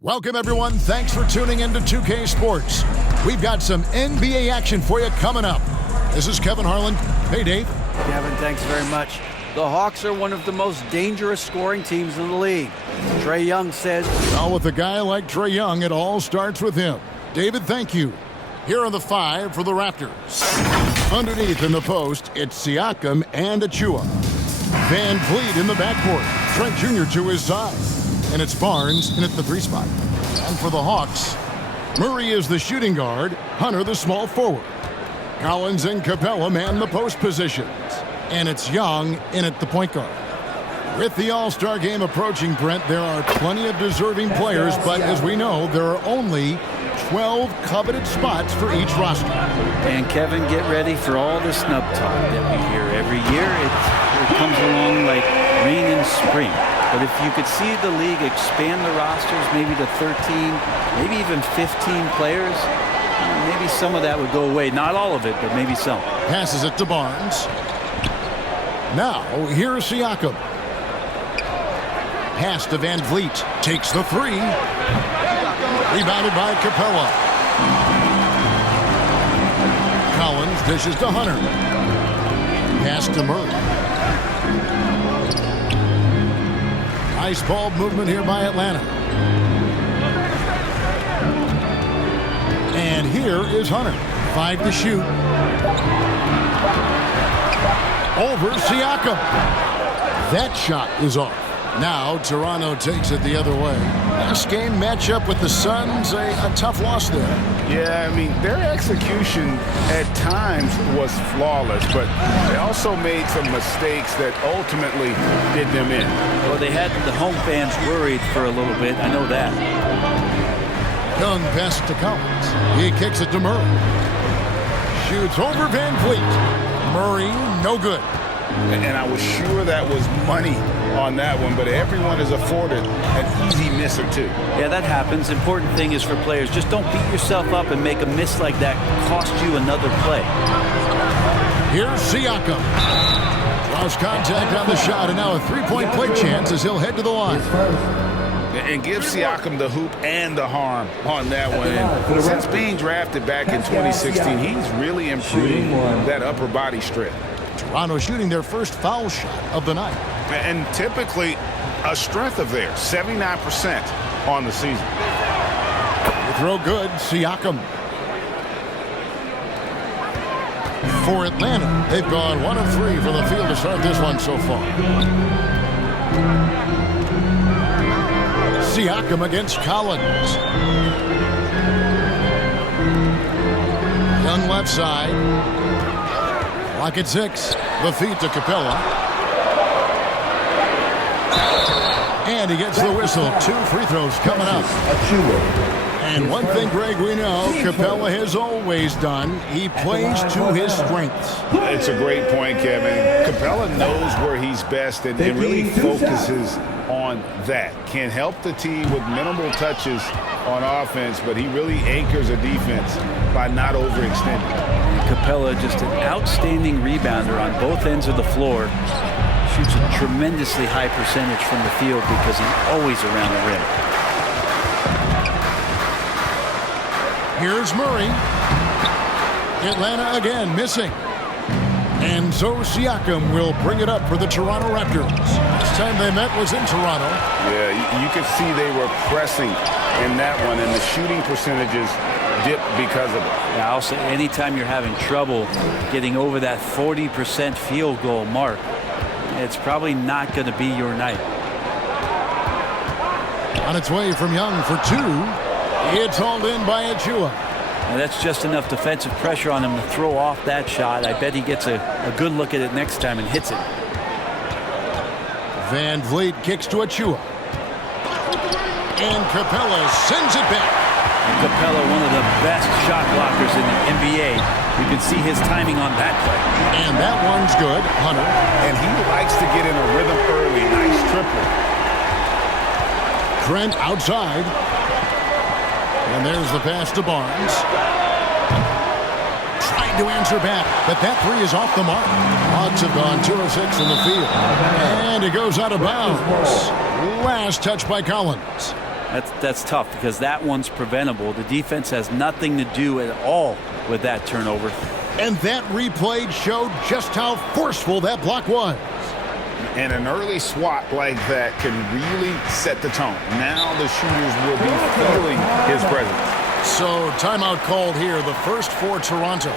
Welcome, everyone. Thanks for tuning into 2K Sports. We've got some NBA action for you coming up. This is Kevin Harlan. Hey, Dave. Kevin, thanks very much. The Hawks are one of the most dangerous scoring teams in the league. Trae Young says, Well, with a guy like Trae Young, it all starts with him. David, thank you. Here are the five for the Raptors. Underneath in the post, it's Siakam and Achua. Van Vliet in the backcourt. Trent Jr. to his side. And it's Barnes in at the 3 spot. And for the Hawks, Murray is the shooting guard, Hunter the small forward. Collins and Capella man the post positions. And it's Young in at the point guard. With the All-Star game approaching, Brent, there are plenty of deserving players, but as we know, there are only 12 coveted spots for each roster. And Kevin, get ready for all the snub talk that we hear every year. It comes along like rain in spring. But if you could see the league expand the rosters maybe to 13, maybe even 15 players, maybe some of that would go away. Not all of it, but maybe some. Passes it to Barnes. Now, here's Siakam. Pass to Van Vliet. Takes the 3. Rebounded by Capella. Collins dishes to Hunter. Pass to Murray. Nice ball movement here by Atlanta. And here is Hunter. 5 to shoot. Over Siakam. That shot is off. Now Toronto takes it the other way. This game matchup with the Suns, a tough loss there. Yeah, I mean, their execution at times was flawless, but they also made some mistakes that ultimately did them in. Well, they had the home fans worried for a little bit. I know that. Young passes to Collins. He kicks it to Murray. Shoots over Van Vliet. Murray, no good. And I was sure that was money on that one, but everyone is afforded an easy miss or two. Yeah, that happens. Important thing is for players, just don't beat yourself up and make a miss like that cost you another play. Here's Siakam. Draws contact on the shot, and now a three-point play chance as he'll head to the line. And give Siakam the hoop and the harm on that one. And since being drafted back in 2016, he's really improved that upper body strength. Toronto shooting their first foul shot of the night. And typically a strength of theirs, 79% on the season. The throw good, Siakam. For Atlanta, they've gone 1 of 3 from the field to start this one so far. Siakam against Collins. Young left side. Lock at 6. The feed to Capella. And he gets the whistle. 2 free throws coming up. And one thing, Greg, we know Capella has always done. He plays to his strengths. It's a great point, Kevin. Capella knows where he's best and really focuses on that. Can help the team with minimal touches on offense, but he really anchors a defense by not overextending. Capella, just an outstanding rebounder on both ends of the floor. Shoots a tremendously high percentage from the field because he's always around the rim. Here's Murray. Atlanta again missing. And so Siakam will bring it up for the Toronto Raptors. Last time they met was in Toronto. Yeah, you could see they were pressing in that one, and the shooting percentages dipped because of it. Yeah, I'll say anytime you're having trouble getting over that 40% field goal mark, it's probably not going to be your night. On its way from Young for 2. It's hauled in by Achua. And that's just enough defensive pressure on him to throw off that shot. I bet he gets a good look at it next time and hits it. Van Vliet kicks to Achua. And Capella sends it back. And Capella, one of the best shot blockers in the NBA. You can see his timing on that play. And that one's good, Hunter. And he likes to get in a rhythm early. Nice triple. Trent outside. And there's the pass to Barnes. Trying to answer back, but that 3 is off the mark. Hawks have gone 2 of 6 in the field. And it goes out of bounds. Last touch by Collins. That's tough because that one's preventable. The defense has nothing to do at all with that turnover. And that replay showed just how forceful that block was. And an early swat like that can really set the tone. Now the shooters will be feeling his presence. So timeout called here, the first for Toronto.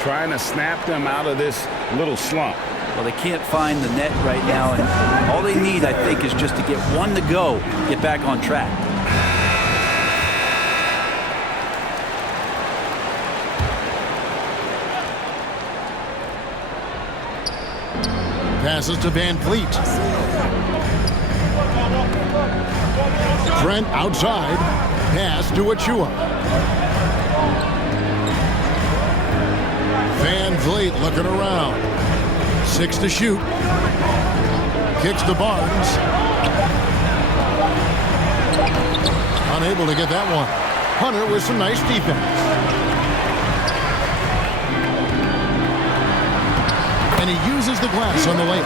Trying to snap them out of this little slump. Well, they can't find the net right now, and all they need, I think, is just to get one to go, get back on track. Passes to Van Vliet. Trent outside. Pass to Achua. Van Vliet looking around. 6 to shoot. Kicks to Barnes. Unable to get that one. Hunter with some nice defense. And he uses the glass on the lane.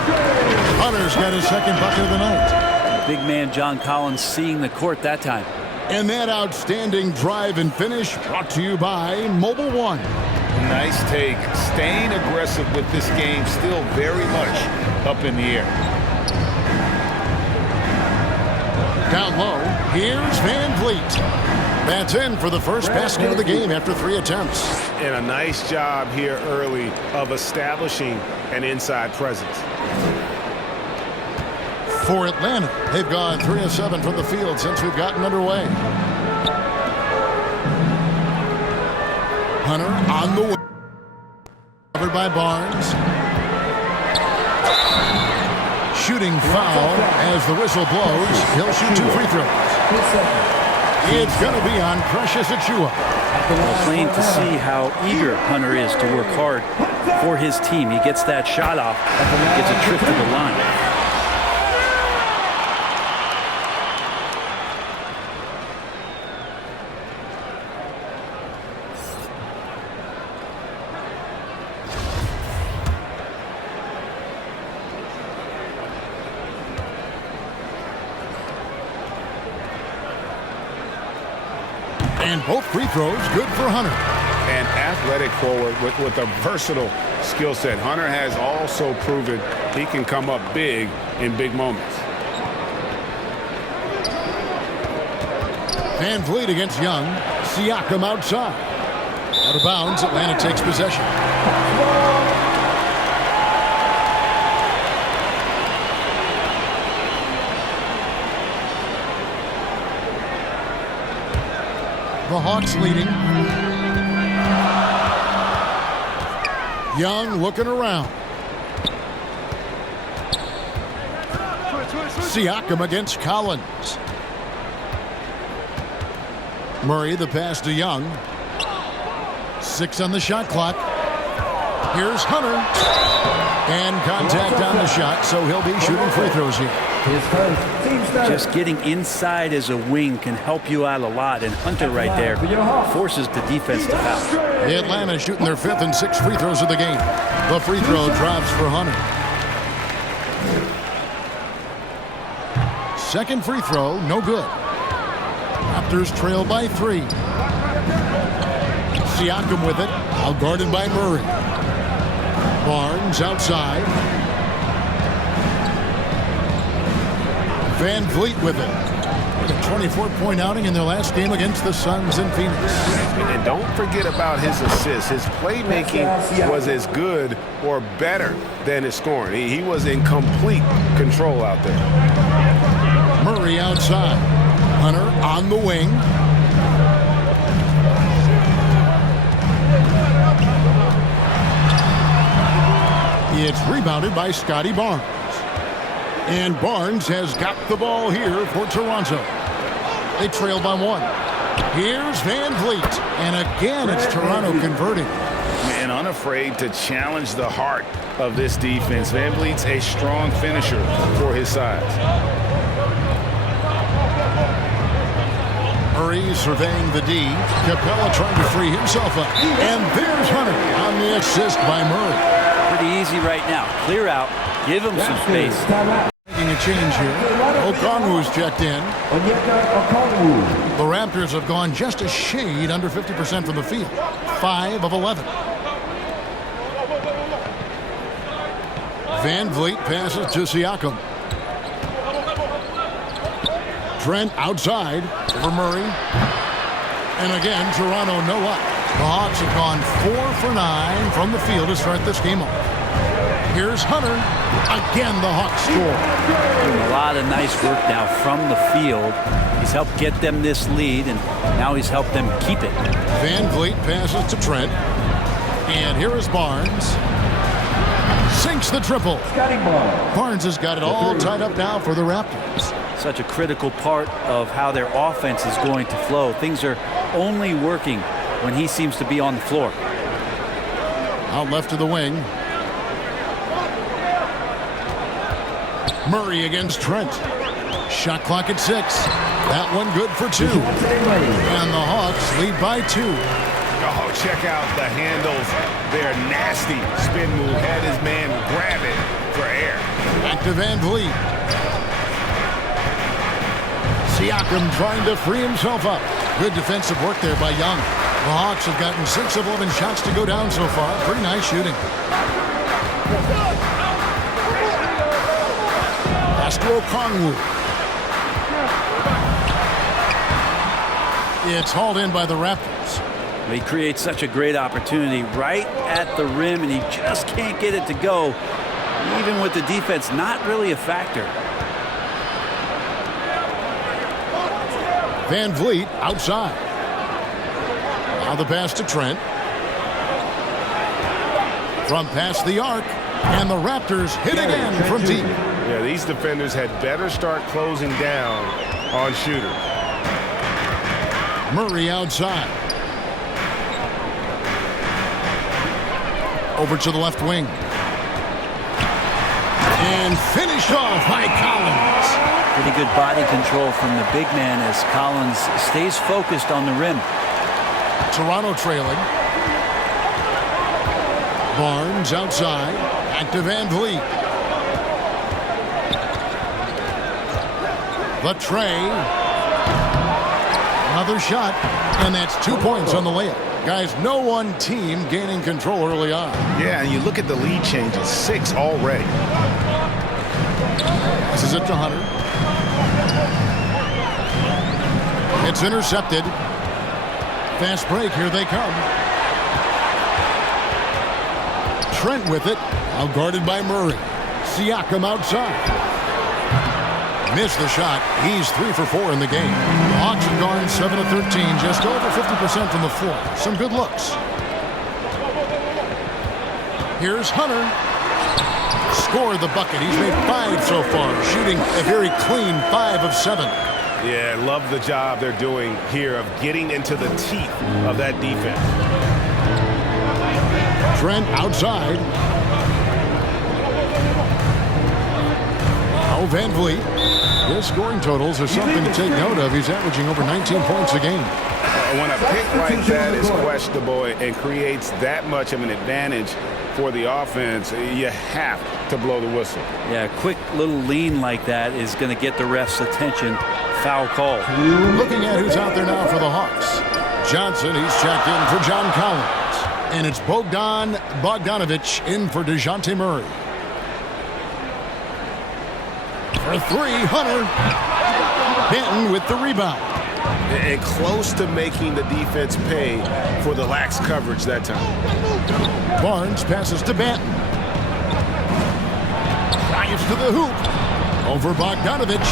Hunter's got his second bucket of the night. Big man John Collins seeing the court that time. And that outstanding drive and finish brought to you by Mobile One. Nice take. Staying aggressive with this game, still very much up in the air. Down low, here's Van Vliet. That's in for the first basket of the game after 3 attempts. And a nice job here early of establishing an inside presence. For Atlanta, they've gone 3 of 7 from the field since we've gotten underway. Hunter on the way. Covered by Barnes. Shooting foul as the whistle blows. He'll shoot 2 free throws. It's going to be on Precious Achua. Well, plain to see how eager Hunter is to work hard for his team. He gets that shot off, gets a trip to the line. And both free throws good for Hunter. An athletic forward with a versatile skill set. Hunter has also proven he can come up big in big moments. Van Vliet against Young. Siakam outside. Out of bounds, Atlanta takes possession. The Hawks leading. Young looking around. Siakam against Collins. Murray the pass to Young. 6 on the shot clock. Here's Hunter. And contact on the shot, so he'll be shooting free throws here. Just getting inside as a wing can help you out a lot, and Hunter right there forces the defense to foul. Atlanta shooting their 5th and 6th free throws of the game. The free throw drops for Hunter. Second free throw, no good. Raptors trail by 3. Siakam with it, out guarded by Murray. Barnes outside. Van Vliet with it. With a 24-point outing in their last game against the Suns in Phoenix. And don't forget about his assists. His playmaking was as good or better than his scoring. He was in complete control out there. Murray outside. Hunter on the wing. It's rebounded by Scotty Barnes. And Barnes has got the ball here for Toronto. They trail by 1. Here's Van Vliet. And again, it's Toronto converting. And unafraid to challenge the heart of this defense. Van Vliet's a strong finisher for his size. Murray surveying the D. Capella trying to free himself up. And there's Hunter on the assist by Murray. Pretty easy right now. Clear out. Give him some space. Taking a change here. Okongwu's checked in. The Raptors have gone just a shade under 50% from the field. 5 of 11. Van Vliet passes to Siakam. Trent outside for Murray. And again, Toronto no up. The Hawks have gone 4 for 9 from the field to start this game off. Here's Hunter. Again, the Hawks score. Doing a lot of nice work now from the field. He's helped get them this lead, and now he's helped them keep it. Van Vliet passes to Trent. And here is Barnes. Sinks the triple. Barnes has got it all tied up now for the Raptors. Such a critical part of how their offense is going to flow. Things are only working when he seems to be on the floor. Out left to the wing. Murray against Trent. Shot clock at 6. That one good for 2. And the Hawks lead by 2. Oh, check out the handles. They're nasty. Spin move. Had his man grab it for air. Back to Van Vliet. Siakam trying to free himself up. Good defensive work there by Young. The Hawks have gotten 6 of 11 shots to go down so far. Pretty nice shooting. Pass to Okongwu. It's hauled in by the Raptors. He creates such a great opportunity right at the rim, and he just can't get it to go. Even with the defense not really a factor. Van Vliet outside. Now the pass to Trent. From past the arc. And the Raptors hit again from deep. Yeah, these defenders had better start closing down on Shooter. Murray outside. Over to the left wing. And finished off by Collins. Pretty good body control from the big man as Collins stays focused on the rim. Toronto trailing. Barnes outside. Back to Van Vliet. The tray. Another shot. And that's 2 points on the layup. Guys, no one team gaining control early on. Yeah, and you look at the lead changes. 6 already. This is it to Hunter. It's intercepted. Fast break. Here they come. Trent with it. Now guarded by Murray. Siakam outside. Missed the shot. He's 3 for 4 in the game. The Hawks have gone 7 of 13, just over 50% from the floor. Some good looks. Here's Hunter. Scored the bucket. He's made 5 so far, shooting a very clean 5 of 7. Yeah, love the job they're doing here of getting into the teeth of that defense. Trent outside. Now Van Vliet. His scoring totals are something to take note of. He's averaging over 19 points a game. When a pick like that is questionable and creates that much of an advantage for the offense, you have to blow the whistle. Yeah, a quick little lean like that is going to get the ref's attention. Foul call. Looking at who's out there now for the Hawks. Johnson, he's checked in for John Collins. And it's Bogdanovich in for DeJounte Murray. For 3, Hunter. Benton with the rebound. And close to making the defense pay for the lax coverage that time. Barnes passes to Benton. Drives to the hoop. Over Bogdanovich.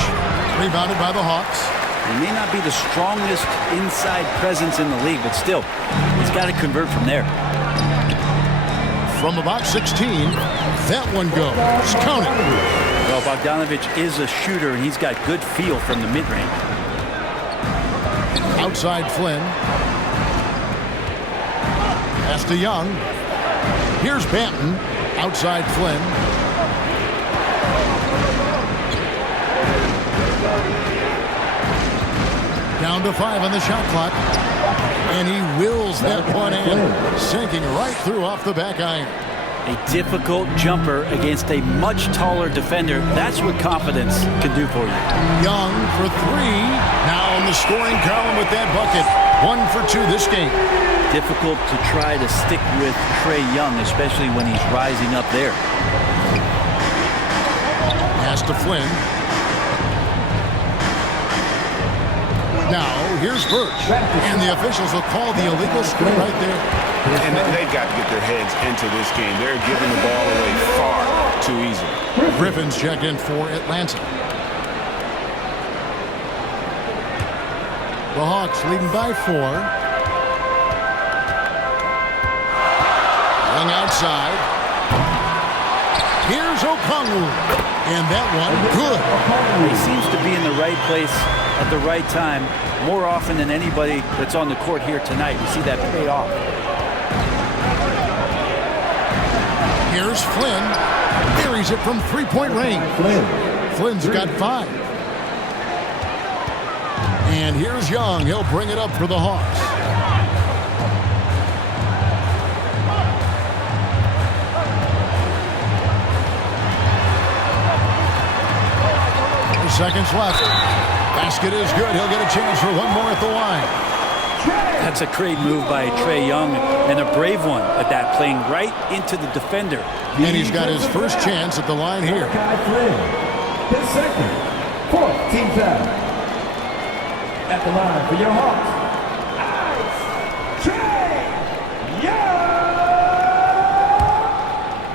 Rebounded by the Hawks. He may not be the strongest inside presence in the league, but still, he's got to convert from there. From about 16, that one goes. Count it. Well, Bogdanovich is a shooter, and he's got good feel from the mid-range. Outside Flynn. Pass to Young. Here's Banton. Outside Flynn. Down to 5 on the shot clock. And he wills that one in, sinking right through off the back iron. A difficult jumper against a much taller defender. That's what confidence can do for you. Young for three. Now in the scoring column with that bucket. 1 for 2 this game. Difficult to try to stick with Trae Young, especially when he's rising up there. Pass to Flynn. Now, here's Birch. And the officials will call the illegal screen right there. And they've got to get their heads into this game. They're giving the ball away far too easily. Griffin's checked in for Atlanta. The Hawks leading by 4. Young outside. Here's Okongwu. And that one, good. He seems to be in the right place at the right time more often than anybody that's on the court here tonight. We see that pay off. Here's Flynn. Buries it from three-point range. Flynn's got 5. And here's Young. He'll bring it up for the Hawks. Seconds left. Basket is good. He'll get a chance for one more at the line. That's a great move by Trae Young, and a brave one at that, playing right into the defender. And he's got his first chance at the line here. His second, 4th team foul. At the line for your Hawks, Trae Young.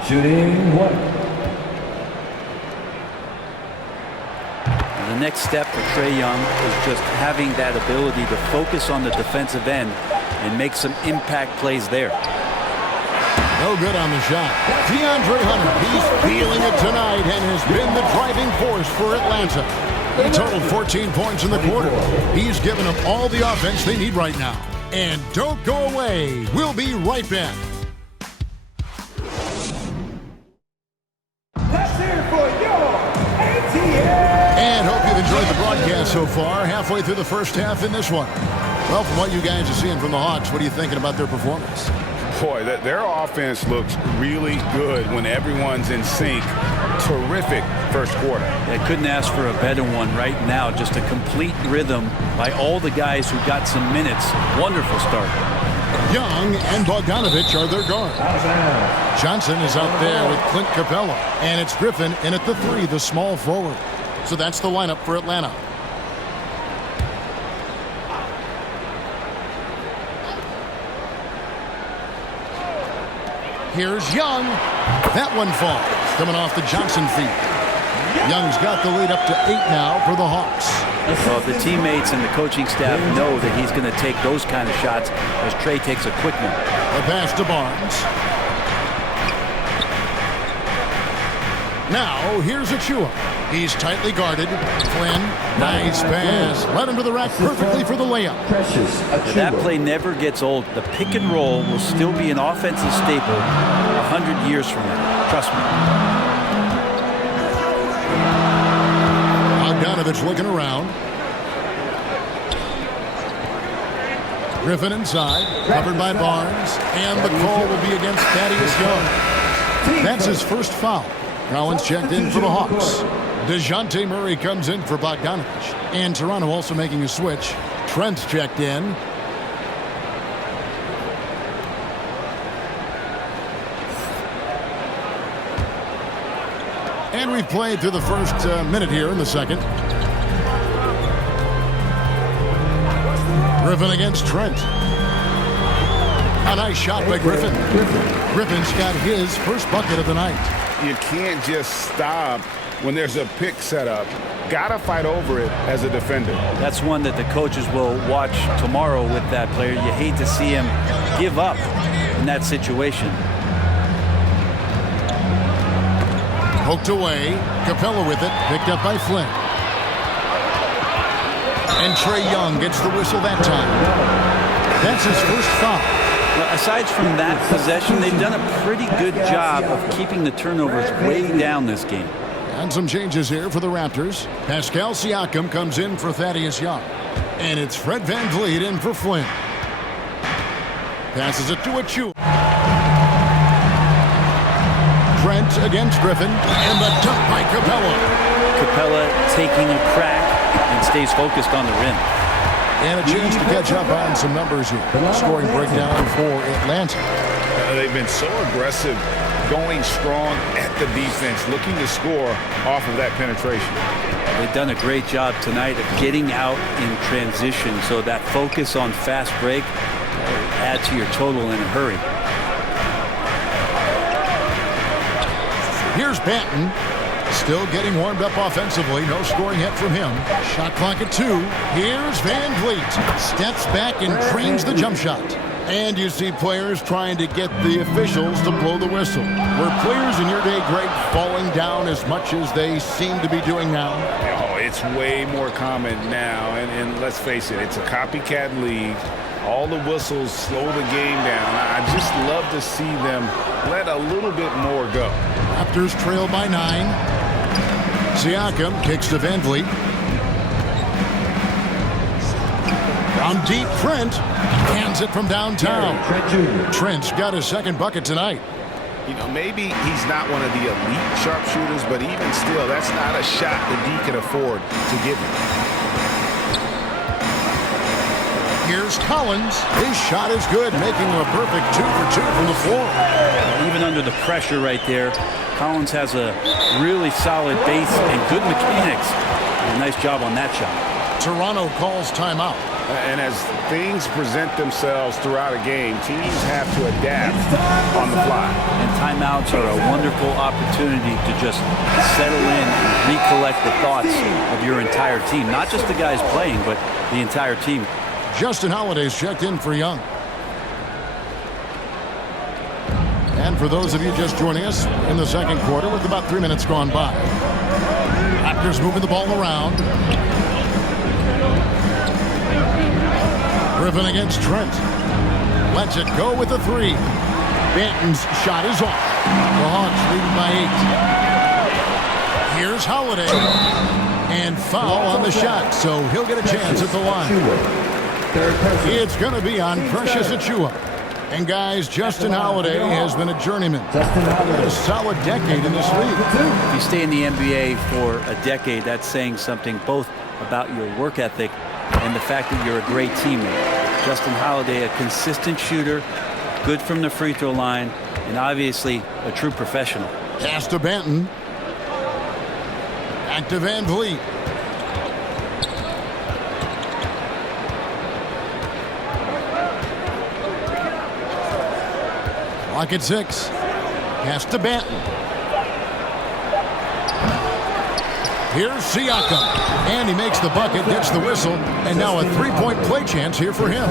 Shooting 1. The next step for Trae Young is just having that ability to focus on the defensive end and make some impact plays there. No good on the shot. DeAndre Hunter, he's feeling it tonight and has been the driving force for Atlanta. He totaled 14 points in the quarter. He's given them all the offense they need right now. And don't go away. We'll be right back. Let's hear it for your ATL. And hope you've enjoyed the broadcast so far. Halfway through the first half in this one. Well, from what you guys are seeing from the Hawks, what are you thinking about their performance? Boy, their offense looks really good when everyone's in sync. Terrific first quarter. I couldn't ask for a better one right now. Just a complete rhythm by all the guys who got some minutes. Wonderful start. Young and Bogdanovich are their guards. Johnson is out there with Clint Capella. And it's Griffin in at the 3, the small forward. So that's the lineup for Atlanta. Here's Young. That one falls. Coming off the Johnson feed. Young's got the lead up to 8 now for the Hawks. Well, the teammates and the coaching staff know that he's going to take those kind of shots as Trae takes a quick one. The pass to Barnes. Now, here's Achua. He's tightly guarded. Flynn, nice pass. Led him to the rack perfectly for the layup. That play never gets old. The pick and roll will still be an offensive staple 100 years from now. Trust me. Bogdanovich looking around. Griffin inside, covered by Barnes. And the call will be against Thaddeus Young. That's his first foul. Collins checked in for the Hawks. DeJounte Murray comes in for Bogdanovich. And Toronto also making a switch. Trent checked in. And we've played through the first minute here in the second. Griffin against Trent. A nice shot by Griffin. Griffin's got his first bucket of the night. You can't just stop when there's a pick set up. Gotta fight over it as a defender. That's one that the coaches will watch tomorrow with that player. You hate to see him give up in that situation. Poked away. Capella with it. Picked up by Flynn. And Trae Young gets the whistle that time. That's his first foul. Well, aside from that possession, they've done a pretty good job of keeping the turnovers way down this game. And some changes here for the Raptors. Pascal Siakam comes in for Thaddeus Young. And it's Fred VanVleet in for Flynn. Passes it to Achua. Trent against Griffin, and the dunk by Capella. Capella taking a crack and stays focused on the rim. And a chance to catch up on some numbers here. Scoring breakdown for Atlanta. They've been so aggressive, going strong at the defense, looking to score off of that penetration. They've done a great job tonight of getting out in transition, so that focus on fast break will add to your total in a hurry. Here's Banton. Still getting warmed up offensively. No scoring yet from him. Shot clock at 2. Here's Van Vliet. Steps back and trains the jump shot. And you see players trying to get the officials to blow the whistle. Were players in your day, Greg, falling down as much as they seem to be doing now? Oh, it's way more common now. And let's face it, it's a copycat league. All the whistles slow the game down. I just love to see them let a little bit more go. Raptors trail by 9. Siakam kicks to Van Vliet. Down deep, Trent hands it from downtown. Trent's got his second bucket tonight. You know, maybe he's not one of the elite sharpshooters, but even still, that's not a shot that he can afford to give him. Here's Collins. His shot is good, making a perfect 2 for 2 from the floor. Even under the pressure right there, Collins has a really solid base and good mechanics. A nice job on that shot. Toronto calls timeout. And as things present themselves throughout a game, teams have to adapt on the fly. And timeouts are a wonderful opportunity to just settle in and recollect the thoughts of your entire team. Not just the guys playing, but the entire team. Justin Holiday's checked in for Young. And for those of you just joining us in the second quarter with about 3 minutes gone by. Raptors moving the ball around. Griffin against Trent. Lets it go with the 3. Banton's shot is off. The Hawks leading by 8. Here's Holiday. And foul on the shot, so he'll get a chance at the line. It's going to be on Precious Achiuwa. And guys, Justin Holiday has been a journeyman. A solid decade in this league. If you stay in the NBA for a decade, that's saying something both about your work ethic and the fact that you're a great teammate. Justin Holiday, a consistent shooter, good from the free throw line, and obviously a true professional. Pass to Banton. Back to Van Vliet. Clock at 6. Pass to Banton. Here's Siakam. And he makes the bucket, gets the whistle, and now a 3-point play chance here for him.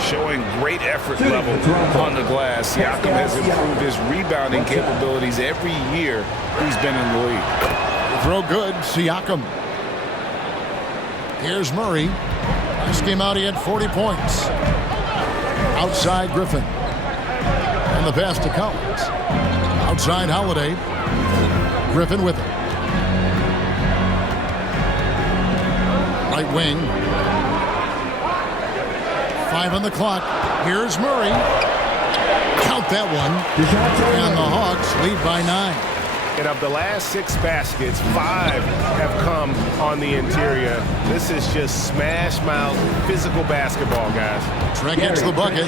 Showing great effort level on the glass. Siakam has improved his rebounding capabilities every year he's been in the league. Throw good, Siakam. Here's Murray. Last game out, he had 40 points. Outside Griffin. And the pass to Collins. Outside Holiday. Griffin with it. Right wing. 5 on the clock. Here's Murray. Count that one. And the Hawks lead by 9. And of the last 6 baskets, 5 have come on the interior. This is just smash mouth physical basketball, guys. Trent gets the bucket.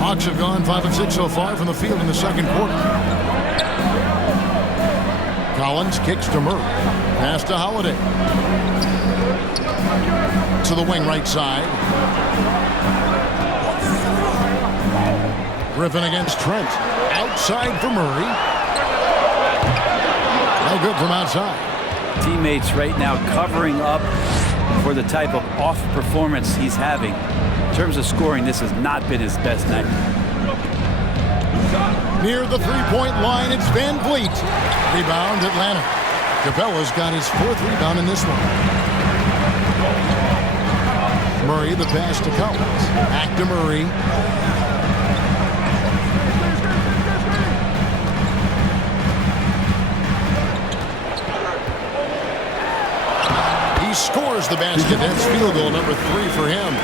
Hawks have gone 5 of 6 so far from the field in the second quarter. Collins kicks to Murray. Pass to Holiday. To the wing right side. Griffin against Trent. Outside for Murray. No good from outside. Teammates right now covering up for the type of off performance he's having. In terms of scoring, this has not been his best night. Near the three-point line, it's Van Vliet. Rebound, Atlanta. Capella's got his 4th rebound in this one. Murray, the pass to Collins. Back to Murray. He scores the basket. That's field goal number 3 for him.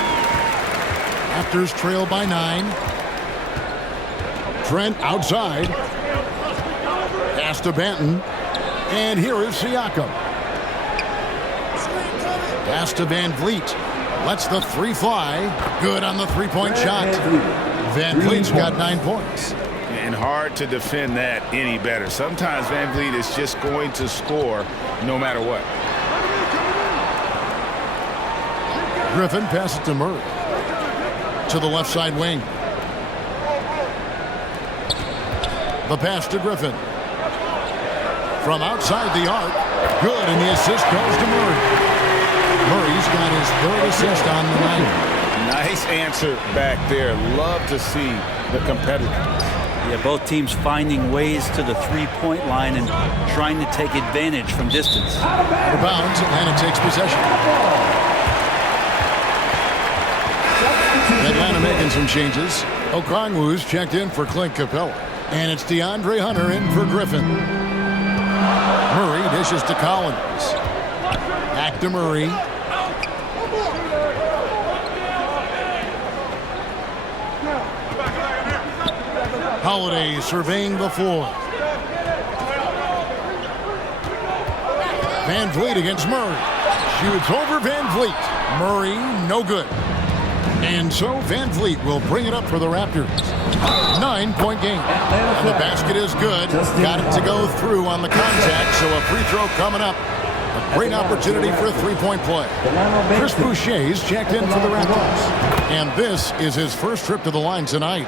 Raptors trail by 9. Trent outside. Pass to Benton. And here is Siakam. Pass to Van Vliet. Lets the three fly. Good on the three-point shot. Van Vliet's got 9 points. And hard to defend that any better. Sometimes Van Vliet is just going to score no matter what. Griffin passes to Murray. To the left side wing. The pass to Griffin. From outside the arc. Good, and the assist goes to Murray. Murray's got his third assist on the night. Nice answer back there. Love to see the competitiveness. Yeah, both teams finding ways to the three-point line and trying to take advantage from distance. Out of bounds, Atlanta takes possession. Atlanta making some changes. Okongwu's checked in for Clint Capella. And it's DeAndre Hunter in for Griffin. Murray dishes to Collins. Back to Murray. Holiday surveying the floor. Van Vliet against Murray. Shoots over Van Vliet. Murray, no good. And so Van Vliet will bring it up for the Raptors. 9-point game. And the basket is good. Got it to go through on the contact, so a free throw coming up. A great opportunity for a three-point play. Chris Boucher's checked in for the Raptors. And this is his first trip to the line tonight.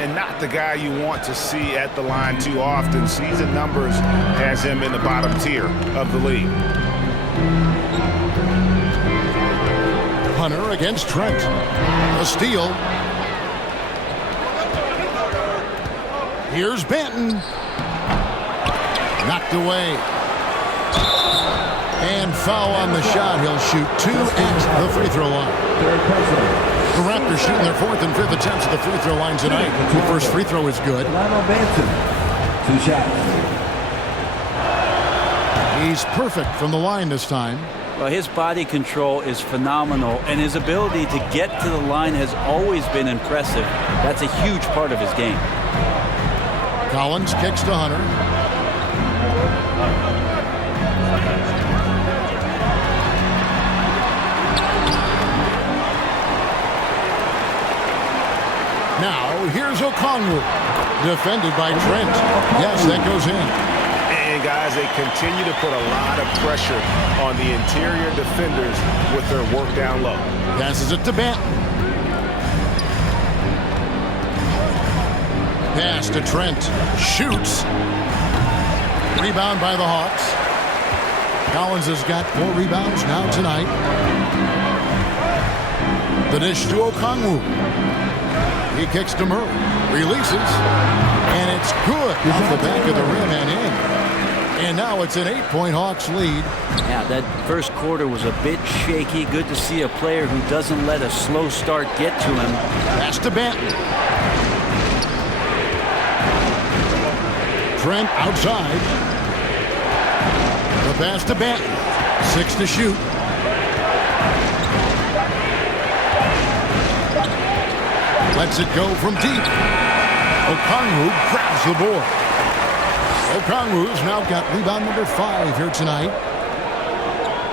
And not the guy you want to see at the line too often. Season numbers has him in the bottom tier of the league. Hunter against Trent. A steal. Here's Benton. Knocked away. And foul on the shot. He'll shoot 2 at the free throw line. The Raptors shooting their 4th and 5th attempts at the free throw line tonight. The first free throw is good. 2 shots. He's perfect from the line this time. Well, his body control is phenomenal, and his ability to get to the line has always been impressive. That's a huge part of his game. Collins kicks to Hunter. Now, here's Okongwu. Defended by Trent. Yes, that goes in. And, guys, they continue to put a lot of pressure on the interior defenders with their work down low. Passes it to Benton. Pass to Trent. Shoots. Rebound by the Hawks. Collins has got 4 rebounds now tonight. The dish to Okongwu. He kicks to Murray. Releases. And it's good off the back of the rim and in. And now it's an 8-point Hawks lead. Yeah, that first quarter was a bit shaky. Good to see a player who doesn't let a slow start get to him. Pass to Benton. Trent outside. The pass to Benton. 6 to shoot. Lets it go from deep. Okongwu grabs the board. Okongwu's now got rebound number 5 here tonight.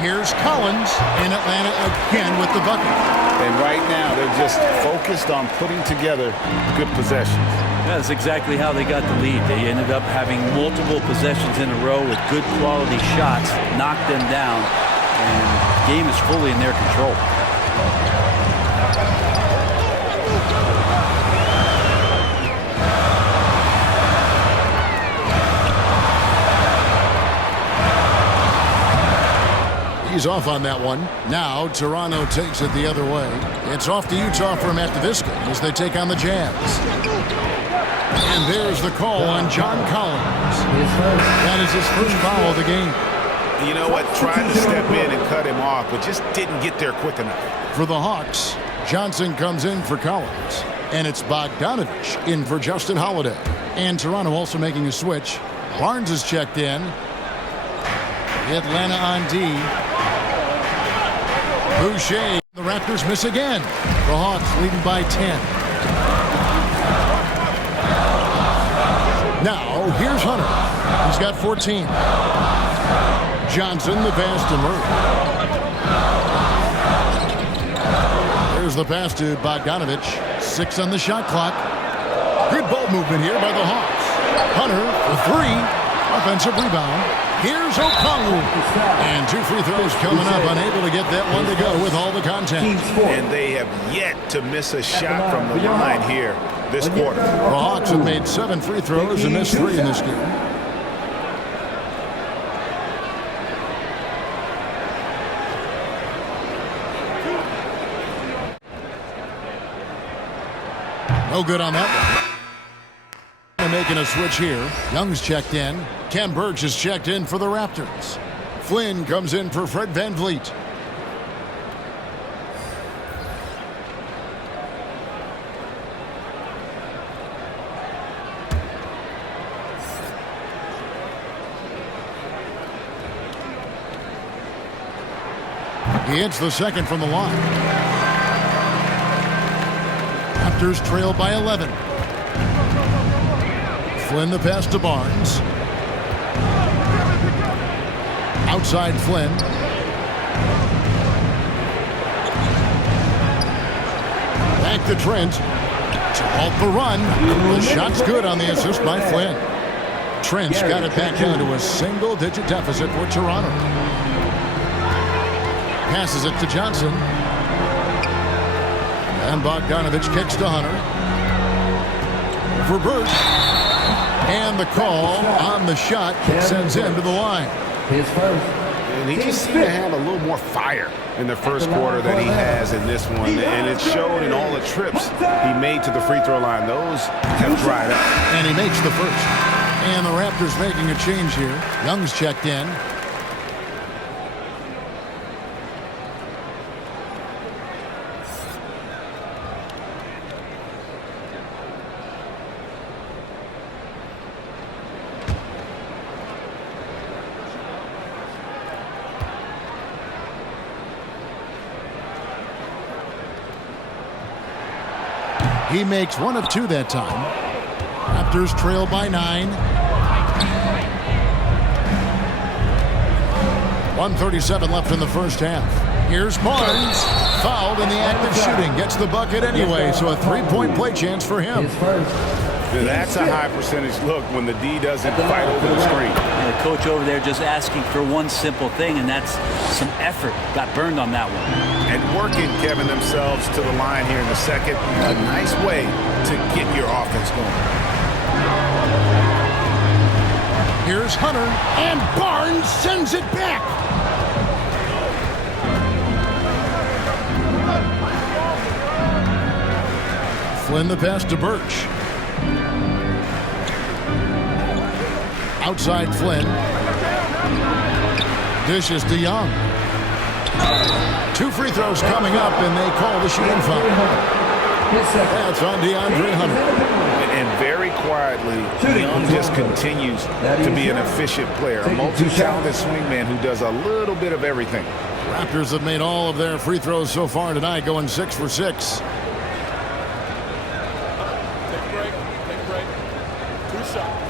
Here's Collins in Atlanta again with the bucket. And right now they're just focused on putting together good possessions. That's exactly how they got the lead. They ended up having multiple possessions in a row with good quality shots, knocked them down, and the game is fully in their control. He's off on that one. Now Toronto takes it the other way. It's off to Utah for him after this game as they take on the Jazz. And there's the call on John Collins. That is his first foul of the game. You know what? Tried to step in and cut him off, but just didn't get there quick enough. For the Hawks, Johnson comes in for Collins. And it's Bogdanovich in for Justin Holiday. And Toronto also making a switch. Barnes is checked in. Atlanta on D. Boucher. The Raptors miss again. The Hawks leading by 10. Now, here's Hunter. He's got 14. Johnson, the pass to Murray. Here's the pass to Bogdanovich. 6 on the shot clock. Good ball movement here by the Hawks. Hunter for 3. Offensive rebound. Here's Okongwu. And 2 free throws coming up. Unable to get that one to go with all the contact. And they have yet to miss a shot from the line here this quarter. The Hawks have made 7 free throws and missed 3 in this game. No good on that one. They're making a switch here. Young's checked in. Ken Burge is checked in for the Raptors. Flynn comes in for Fred VanVleet. He hits the second from the line. Raptors trail by 11. Flynn the pass to Barnes. Outside Flynn. Back to Trent. To halt the run. The shot's good on the assist by Flynn. Trent's got it back into a single-digit deficit for Toronto. Passes it to Johnson. And Bogdanovich kicks to Hunter. For Burke. And the call on the shot sends him to the line. His first. And he just seemed to have a little more fire in the first quarter than he has in this one. And it showed in all the trips he made to the free throw line. Those have dried up. And he makes the first. And the Raptors making a change here. Young's checked in. He makes 1 of 2 that time. Raptors trail by 9. 1:37 left in the first half. Here's Barnes. Fouled in the act of shooting. Gets the bucket anyway, so a 3-point play chance for him. His first. That's a high percentage look when the D doesn't fight over the screen. And the coach over there just asking for one simple thing, and that's some effort. Got burned on that one. And working, Kevin, themselves to the line here in the second. A nice way to get your offense going. Here's Hunter, and Barnes sends it back. Flynn the pass to Birch. Outside Flynn. Dishes to Young. 2 free throws coming up, and they call the shooting foul. That's on DeAndre Hunter. And very quietly, Young just continues to be an efficient player. A multi-talented swingman who does a little bit of everything. Raptors have made all of their free throws so far tonight, going 6 for 6. Take a break. 2 shots.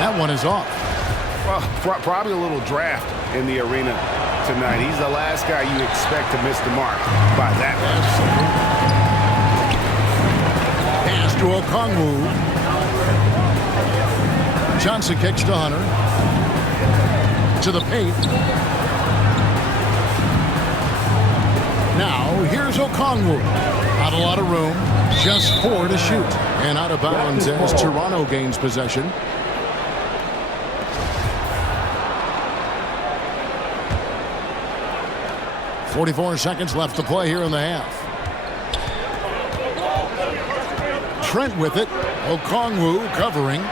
That one is off. Well, probably a little draft in the arena tonight. He's the last guy you expect to miss the mark by that much. Pass to Okongwu. Johnson kicks to Hunter. To the paint. Now, here's Okongwu. Not a lot of room. Just 4 to shoot. And out of bounds as Toronto gains possession. .44 seconds left to play here in the half. Trent with it. Okongwu covering.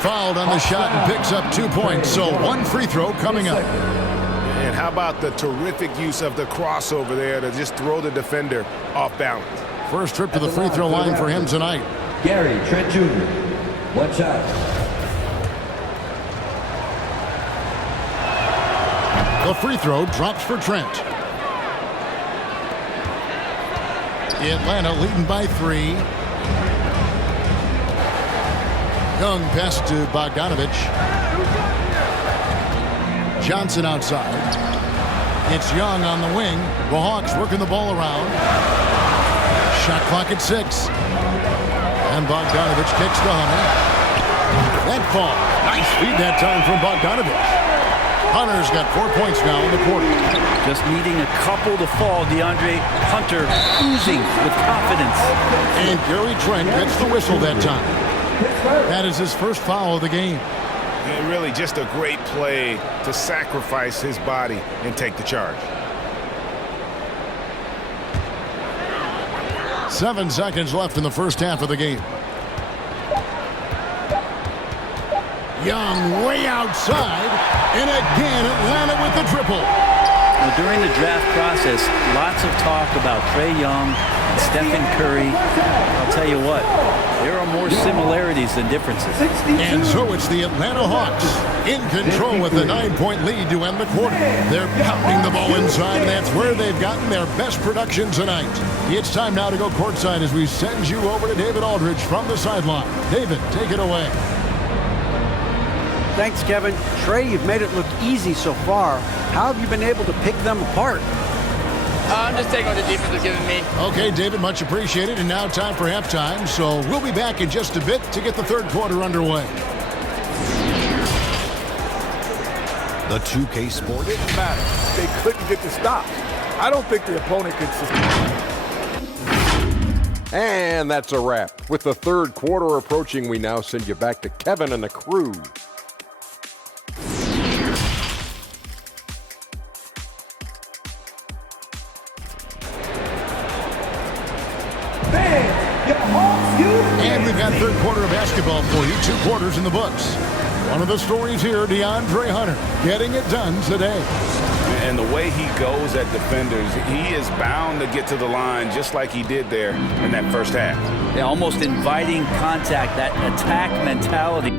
Fouled on the shot and picks up 2 points. So 1 free throw coming up. And how about the terrific use of the crossover there to just throw the defender off balance. First trip to the free throw line for him tonight. Gary Trent Jr. 1 shot. The free throw drops for Trent. Atlanta leading by 3. Young pass to Bogdanovich. Johnson outside. It's Young on the wing. The Hawks working the ball around. Shot clock at 6. And Bogdanovich kicks to Hunter. That fall. Nice feed that time from Bogdanovich. Hunter's got 4 points now in the quarter. Just needing a couple to fall. DeAndre Hunter oozing with confidence. And Gary Trent gets the whistle that time. That is his first foul of the game. And really just a great play to sacrifice his body and take the charge. 7 seconds left in the first half of the game. Young way outside, and again Atlanta with the triple. Now, during the draft process, lots of talk about Trae Young and Stephen Curry. I'll tell you what, there are more similarities than differences. And so it's the Atlanta Hawks in control with a 9-point lead to end the quarter. They're pounding the ball inside, and that's where they've gotten their best production tonight. It's time now to go courtside as we send you over to David Aldridge from the sideline. David, take it away. Thanks, Kevin. Trae, you've made it look easy so far. How have you been able to pick them apart? I'm just taking what the defense is giving me. Okay, David, much appreciated. And now time for halftime. So we'll be back in just a bit to get the third quarter underway. The 2K Sport. Didn't matter. They couldn't get the stops. I don't think the opponent could sustain. And that's a wrap. With the third quarter approaching, we now send you back to Kevin and the crew. And we've got third quarter of basketball for you. 2 quarters in the books. One of the stories here, DeAndre Hunter getting it done today. And the way he goes at defenders, he is bound to get to the line just like he did there in that first half. Yeah, almost inviting contact, that attack mentality.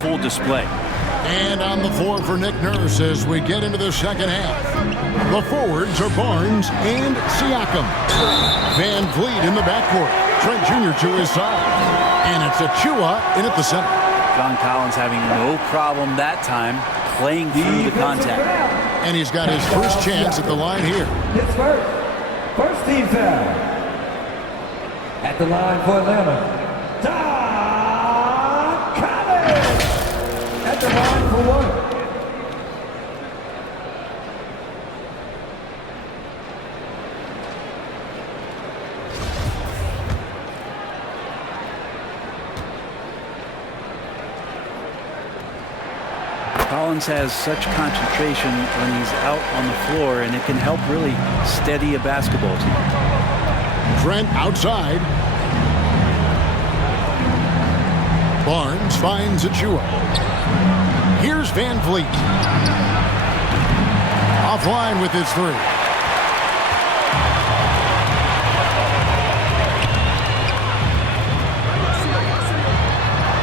Full display. And on the floor for Nick Nurse as we get into the second half. The forwards are Barnes and Siakam. Van Vliet in the backcourt. Trent Jr. to his side. And it's Achua in at the center. John Collins having no problem that time playing through the contact. And he's got his first chance at the line here. His first team foul. At the line for Atlanta. At the line for 1. Collins has such concentration when he's out on the floor, and it can help really steady a basketball team. Trent outside. Barnes finds Achua. Here's Van Vliet. Offline with his 3.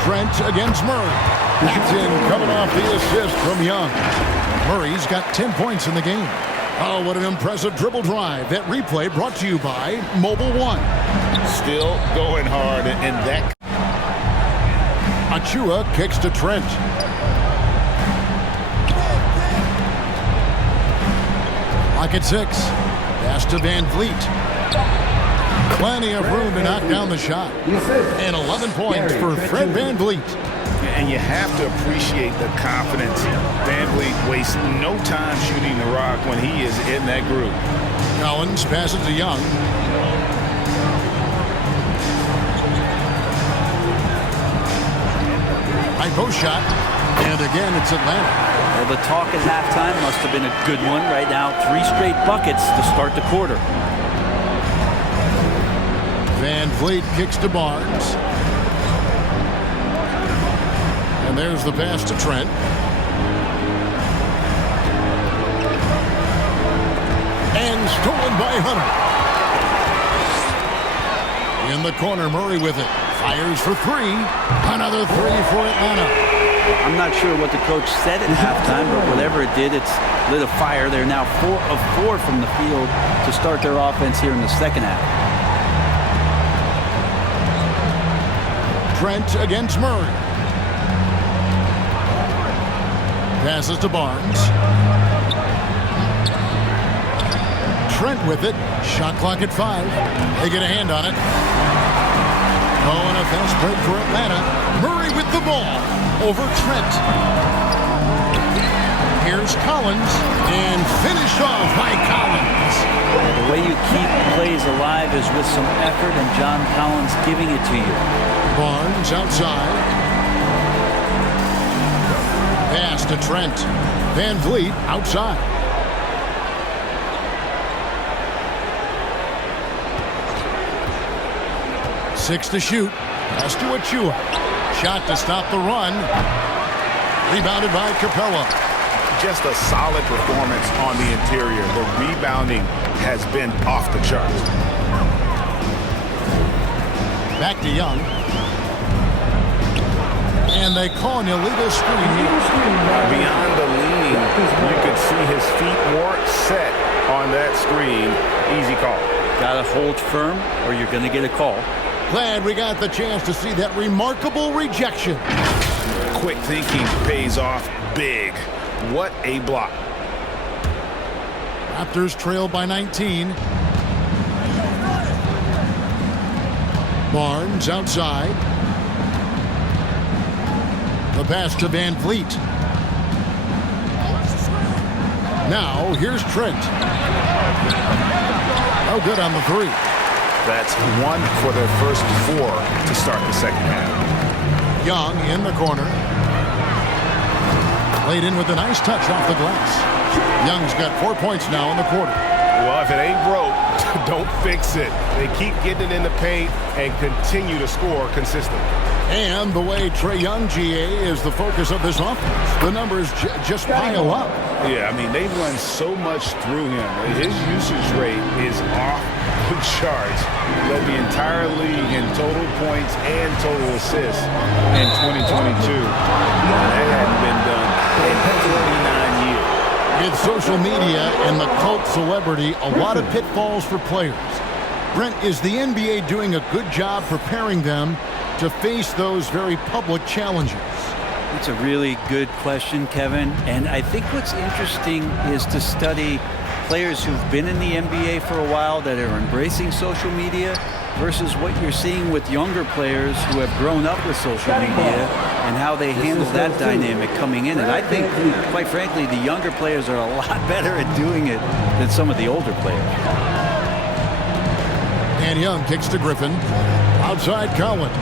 Trent against Murray. That's in, coming off the assist from Young. Murray's got 10 points in the game. Oh, what an impressive dribble drive. That replay brought to you by Mobile One. Still going hard, and that... Achua kicks to Trent. Lock at 6. Pass to Van Vliet. Plenty of room to knock down the shot. And 11 points for Fred Van Vliet. And you have to appreciate the confidence. Van Vliet wastes no time shooting the rock when he is in that group. Collins passes to Young. High post shot. And again, it's Atlanta. Well, the talk at halftime must have been a good one. Right now, 3 straight buckets to start the quarter. Van Vliet kicks to Barnes. And there's the pass to Trent. And stolen by Hunter. In the corner, Murray with it. Fires for 3. Another 3 for Atlanta. I'm not sure what the coach said at halftime, but whatever it did, it's lit a fire. They're now 4 of 4 from the field to start their offense here in the second half. Trent against Murray. Passes to Barnes. Trent with it. Shot clock at 5. They get a hand on it. Oh, and a fast break for Atlanta. Murray with the ball over Trent. Here's Collins, and finished off by Collins. The way you keep plays alive is with some effort, and John Collins giving it to you. Barnes outside. Pass to Trent. Van Vliet outside. Six to shoot. Pass to Achua. Shot to stop the run. Rebounded by Capella. Just a solid performance on the interior. The rebounding has been off the charts. Back to Young. And they call an illegal screen here. Beyond the leaning, you could see his feet weren't set on that screen. Easy call. Got to hold firm or you're going to get a call. Glad we got the chance to see that remarkable rejection. Quick thinking pays off big. What a block. Raptors trail by 19. Barnes outside. The pass to Van Vliet. Now here's Trent. No good on the 3. That's 1 for their first 4 to start the second half. Young in the corner. Laid in with a nice touch off the glass. Young's got 4 points now in the quarter. Well, if it ain't broke, don't fix it. They keep getting it in the paint and continue to score consistently. And the way Trae Young, GA, is the focus of this offense. The numbers just pile up. Yeah, I mean, they've run so much through him. His usage rate is off the charts. Led the entire league in total points and total assists in 2022. That hadn't been done in 49 years. With social media and the cult celebrity, a lot of pitfalls for players. Brent, is the NBA doing a good job preparing them to face those very public challenges? It's a really good question, Kevin. And I think what's interesting is to study players who've been in the NBA for a while that are embracing social media versus what you're seeing with younger players who have grown up with social media and how they handle that dynamic coming in. And I think, quite frankly, the younger players are a lot better at doing it than some of the older players. And Young kicks to Griffin. Outside Collins.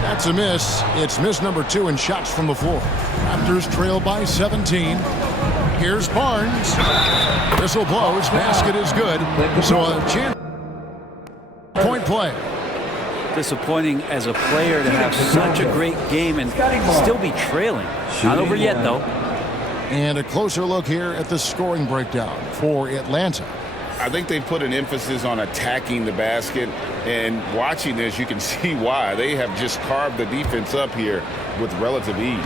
That's a miss. It's miss number 2 in shots from the floor. Raptors trail by 17. Here's Barnes. Whistle blows. Basket is good. So a chance. Point play. Disappointing as a player to have such a great game and still be trailing. Not over yet, though. And a closer look here at the scoring breakdown for Atlanta. I think they put an emphasis on attacking the basket, and watching this, you can see why. They have just carved the defense up here with relative ease.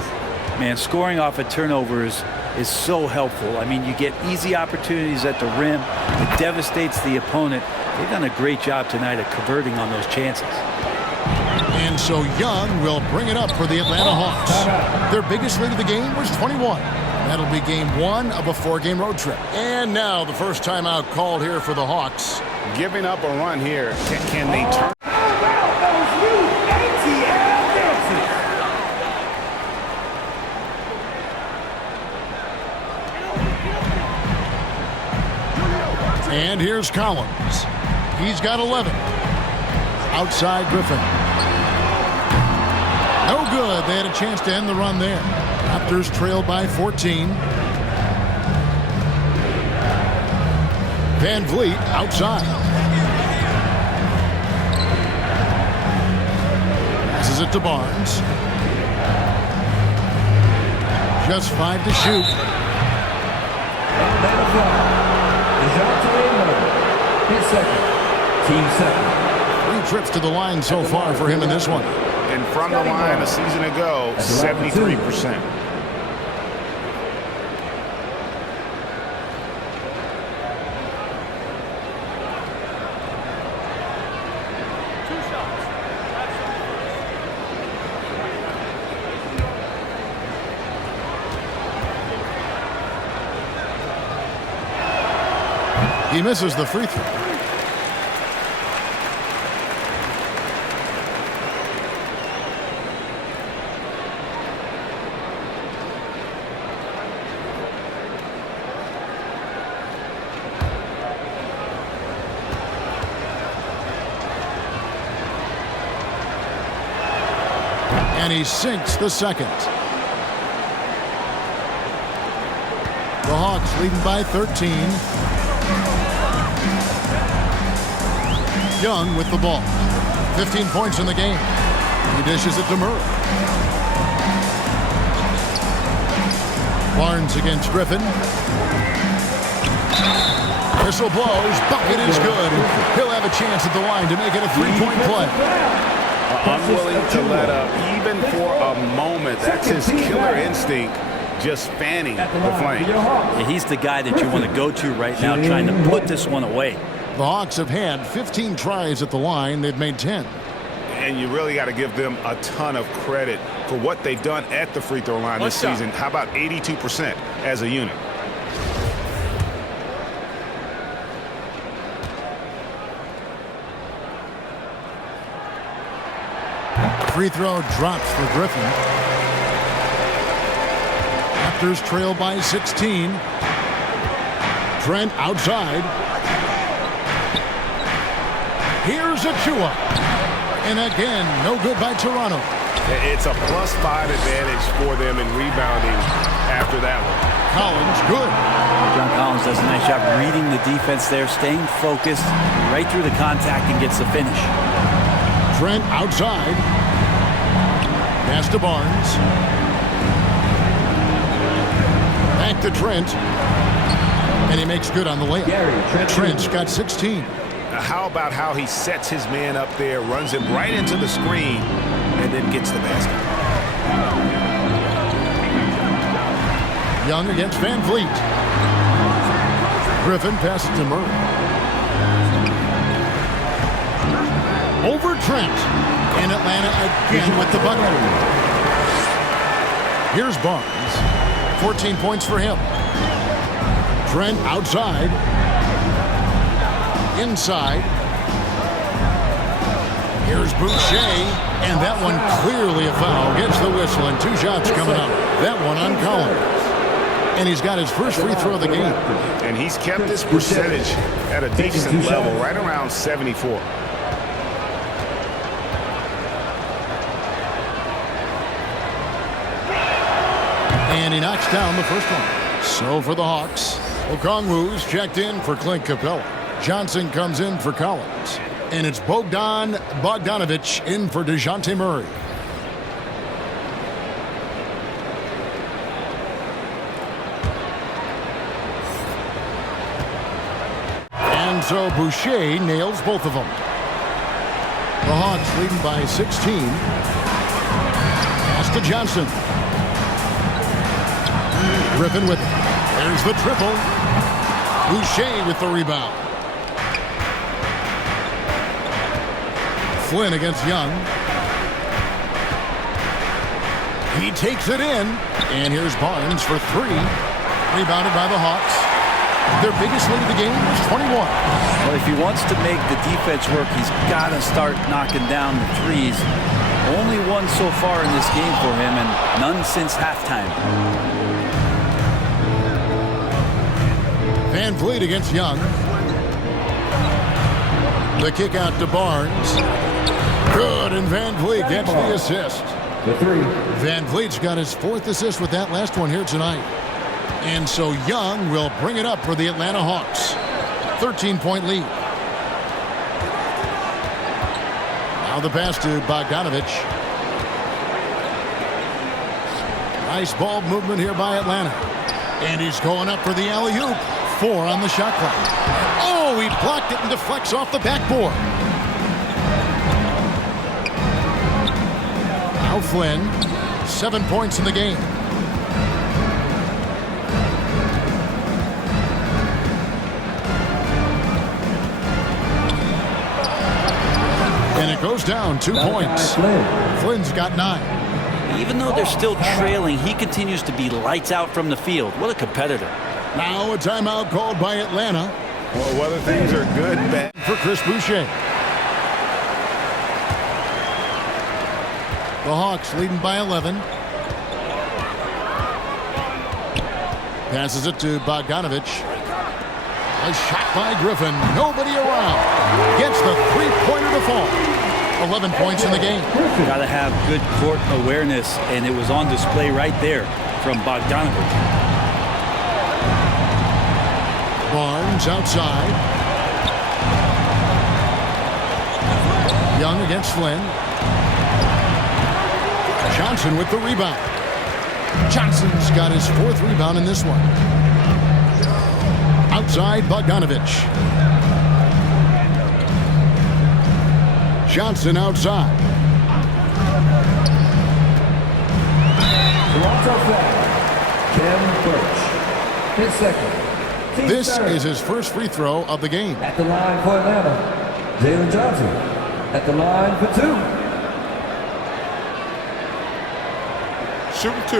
Man, scoring off of turnovers is so helpful. I mean, you get easy opportunities at the rim. It devastates the opponent. They've done a great job tonight at converting on those chances. And so Young will bring it up for the Atlanta Hawks. Their biggest lead of the game was 21. That'll be game 1 of a 4-game road trip. And now the first timeout called here for the Hawks. Giving up a run here. Can they turn? And here's Collins. He's got 11. Outside Griffin. No good. They had a chance to end the run there. Raptors trail by 14. Van Vliet outside. Passes it to Barnes. Just 5 to shoot. His second. Team second. 3 trips to the line so far for him in this one. and from the line a season ago, 73%. He misses the free throw. And he sinks the second. The Hawks leading by 13. Young with the ball. 15 points in the game. He dishes it to Murray. Barnes against Griffin. Whistle blows. Bucket is good. He'll have a chance at the line to make it a three-point play. Unwilling to let up even for a moment. That's his killer instinct, just fanning the flame. Yeah, he's the guy that you want to go to right now, trying to put this one away. The Hawks have had 15 tries at the line. They've made 10. And you really got to give them a ton of credit for what they've done at the free throw line this season. How about 82% as a unit? Free throw drops for Griffin. Raptors trail by 16. Trent outside. Here's Achua. And again, no good by Toronto. It's a +5 advantage for them in rebounding after that one. Collins, good. John Collins does a nice job reading the defense there, staying focused right through the contact and gets the finish. Trent outside. Pass to Barnes. Back to Trent. And he makes good on the layup. Trent's got 16. How about how he sets his man up there, runs him right into the screen, and then gets the basket. Young against Van Vliet. Griffin passes to Murray. Over Trent. And Atlanta again with the bucket. Here's Barnes. 14 points for him. Trent outside. Inside. Here's Boucher, and that one clearly a foul. Gets the whistle, and 2 shots coming up. That one on Collins. And he's got his first free throw of the game. And he's kept this percentage at a decent level, right around 74. And he knocks down the first one. So for the Hawks, Okongwu's checked in for Clint Capella. Johnson comes in for Collins. And it's Bogdan Bogdanović in for DeJounte Murray. And so Boucher nails both of them. The Hawks leading by 16. Pass to Johnson. Griffin with it. There's the triple. Boucher with the rebound. Flynn against Young. He takes it in. And here's Barnes for 3. Rebounded by the Hawks. Their biggest lead of the game is 21. Well, if he wants to make the defense work, he's got to start knocking down the threes. Only one so far in this game for him, and none since halftime. Van Vliet against Young. The kick out to Barnes. Good, and Van Vliet gets the assist. The 3. Van Vliet's got his 4th assist with that last one here tonight. And so Young will bring it up for the Atlanta Hawks. 13-point lead. Now the pass to Bogdanović. Nice ball movement here by Atlanta. And he's going up for the alley-oop. 4 on the shot clock. Oh, he blocked it and deflects off the backboard. Now Flynn, 7 points in the game. And it goes down 2 points. Flynn's got 9. Even though they're still trailing, he continues to be lights out from the field. What a competitor. Now a timeout called by Atlanta. Well, whether things are good, bad. For Chris Boucher. The Hawks leading by 11. Passes it to Bogdanovich. A shot by Griffin. Nobody around. Gets the three-pointer to fall. 11 points in the game. Got to have good court awareness, and it was on display right there from Bogdanovich. Barnes outside. Young against Flynn. Johnson with the rebound. Johnson's got his 4th rebound in this one. Outside Bogdanovich. Johnson outside. Toronto foul. Ken Birch. His second. This is his first free throw of the game. At the line for Atlanta, Jalen Johnson. At the line for 2. Shooting 2.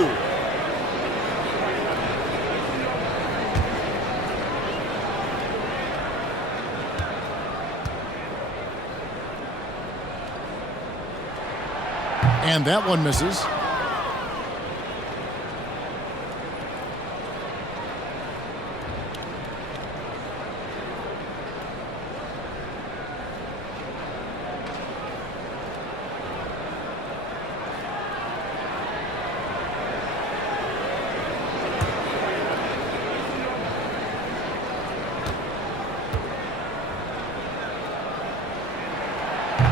And that one misses.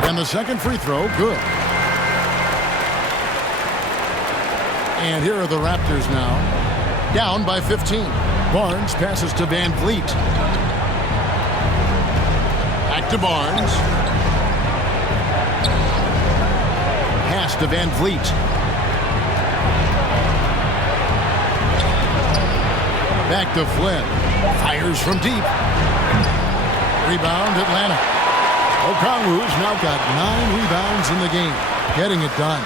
And the second free throw, good. And here are the Raptors now. Down by 15. Barnes passes to Van Vliet. Back to Barnes. Pass to Van Vliet. Back to Flynn. Fires from deep. Rebound Atlanta. Okongwu's now got 9 rebounds in the game. Getting it done.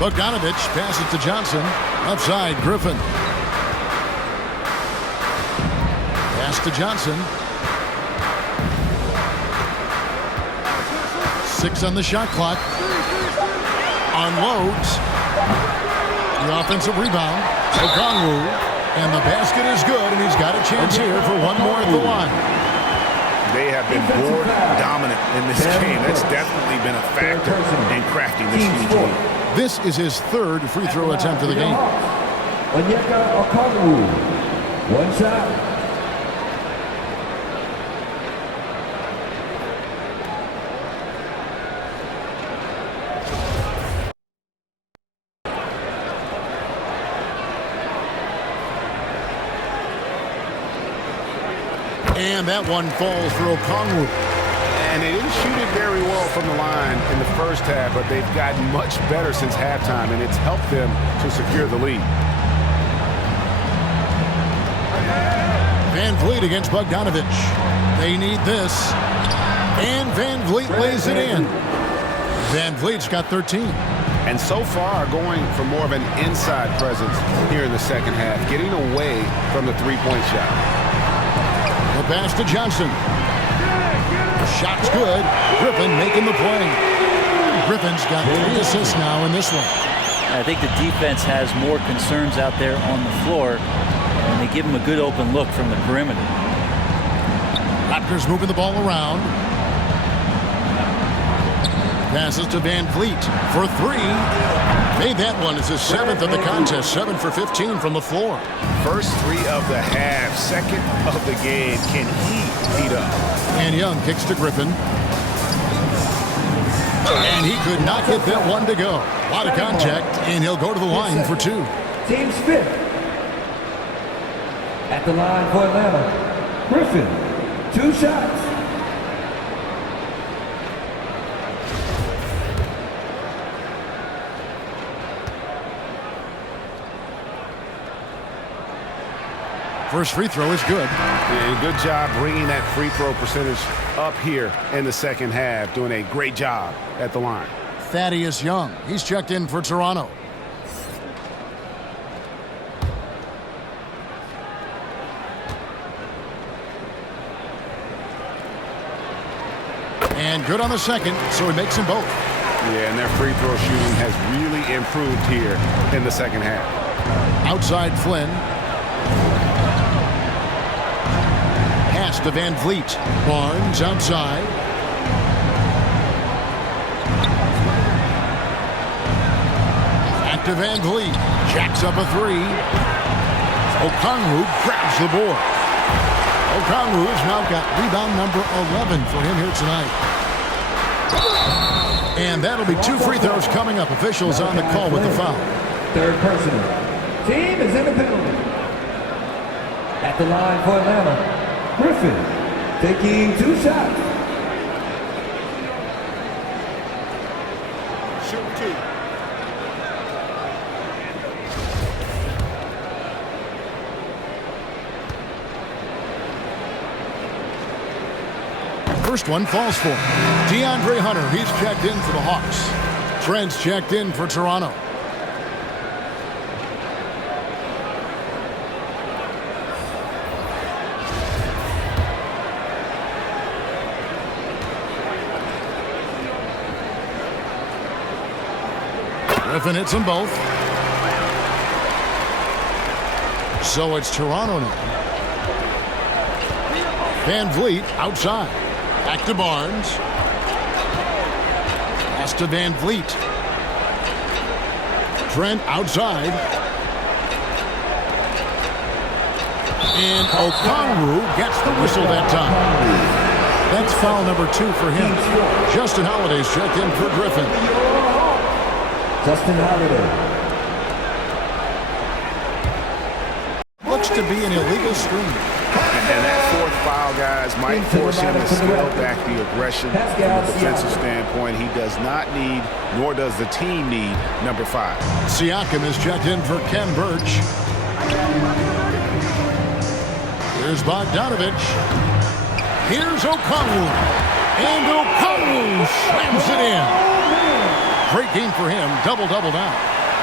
Bogdanovich passes to Johnson. Outside Griffin. Pass to Johnson. 6 on the shot clock. Unloads. The offensive rebound. Okongwu. And the basket is good, and he's got a chance here for one more at the line. They have been board dominant in this game. That's definitely been a factor in crafting this huge lead. This is his 3rd free throw attempt of the game. Onyeka Okongwu. 1 shot. And that one falls for Okongwu. And they didn't shoot it very well from the line in the first half, but they've gotten much better since halftime, and it's helped them to secure the lead. Van Vliet against Bogdanovich. They need this. And Van Vliet lays it in. Van Vliet's got 13. And so far, going for more of an inside presence here in the second half, getting away from the three-point shot. The pass to Johnson. Shot's good. Griffin making the play. Griffin's got 3 assists now in this one. I think the defense has more concerns out there on the floor, and they give him a good open look from the perimeter. Raptors moving the ball around. Passes to Van Vliet for 3. Made that one. It's his 7th of the contest. 7 for 15 from the floor. First 3 of the half, 2nd of the game. Can he heat up? And Young kicks to Griffin. And he could not get that one to go. A lot of contact, and he'll go to the line for 2. Team's 5th. At the line for Atlanta, Griffin. 2 shots. First free throw is good. And good job bringing that free throw percentage up here in the second half. Doing a great job at the line. Thaddeus Young. He's checked in for Toronto. And good on the second, so he makes them both. Yeah, and their free throw shooting has really improved here in the second half. Outside Flynn. Pass to Van Vliet. Barnes outside. Back to Van Vliet. Jacks up a three. Okongwu grabs the board. Okongwu has now got rebound number 11 for him here tonight. And that'll be 2 free throws coming up. Officials on the call with the foul. Third personal. Team is in the penalty. At the line for Atlanta, Griffin taking 2 shots. Shoot 2. First one falls for DeAndre Hunter. He's checked in for the Hawks. Trent's checked in for Toronto. Griffin hits them both. So it's Toronto now. Van Vliet outside. Back to Barnes. Pass to Van Vliet. Trent outside. And Okongwu gets the whistle that time. That's foul number 2 for him. Justin Holiday's checked in for Griffin. Justin Holiday. Looks to be an illegal screen. And that 4th foul, guys, might force him to scale back the aggression from a defensive standpoint. He does not need, nor does the team need, number 5. Siakam is checked in for Ken Birch. Here's Bogdanovich. Here's Okongwu. And Okongwu slams it in. Great game for him. Double-double now.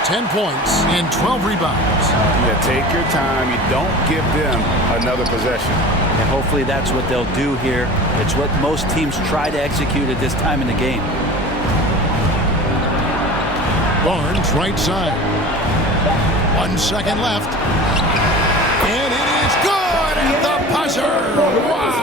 10 points and 12 rebounds. Yeah, take your time. You don't give them another possession. And hopefully that's what they'll do here. It's what most teams try to execute at this time in the game. Barnes, right side. 1 second left. And it is good at the buzzer. Wow.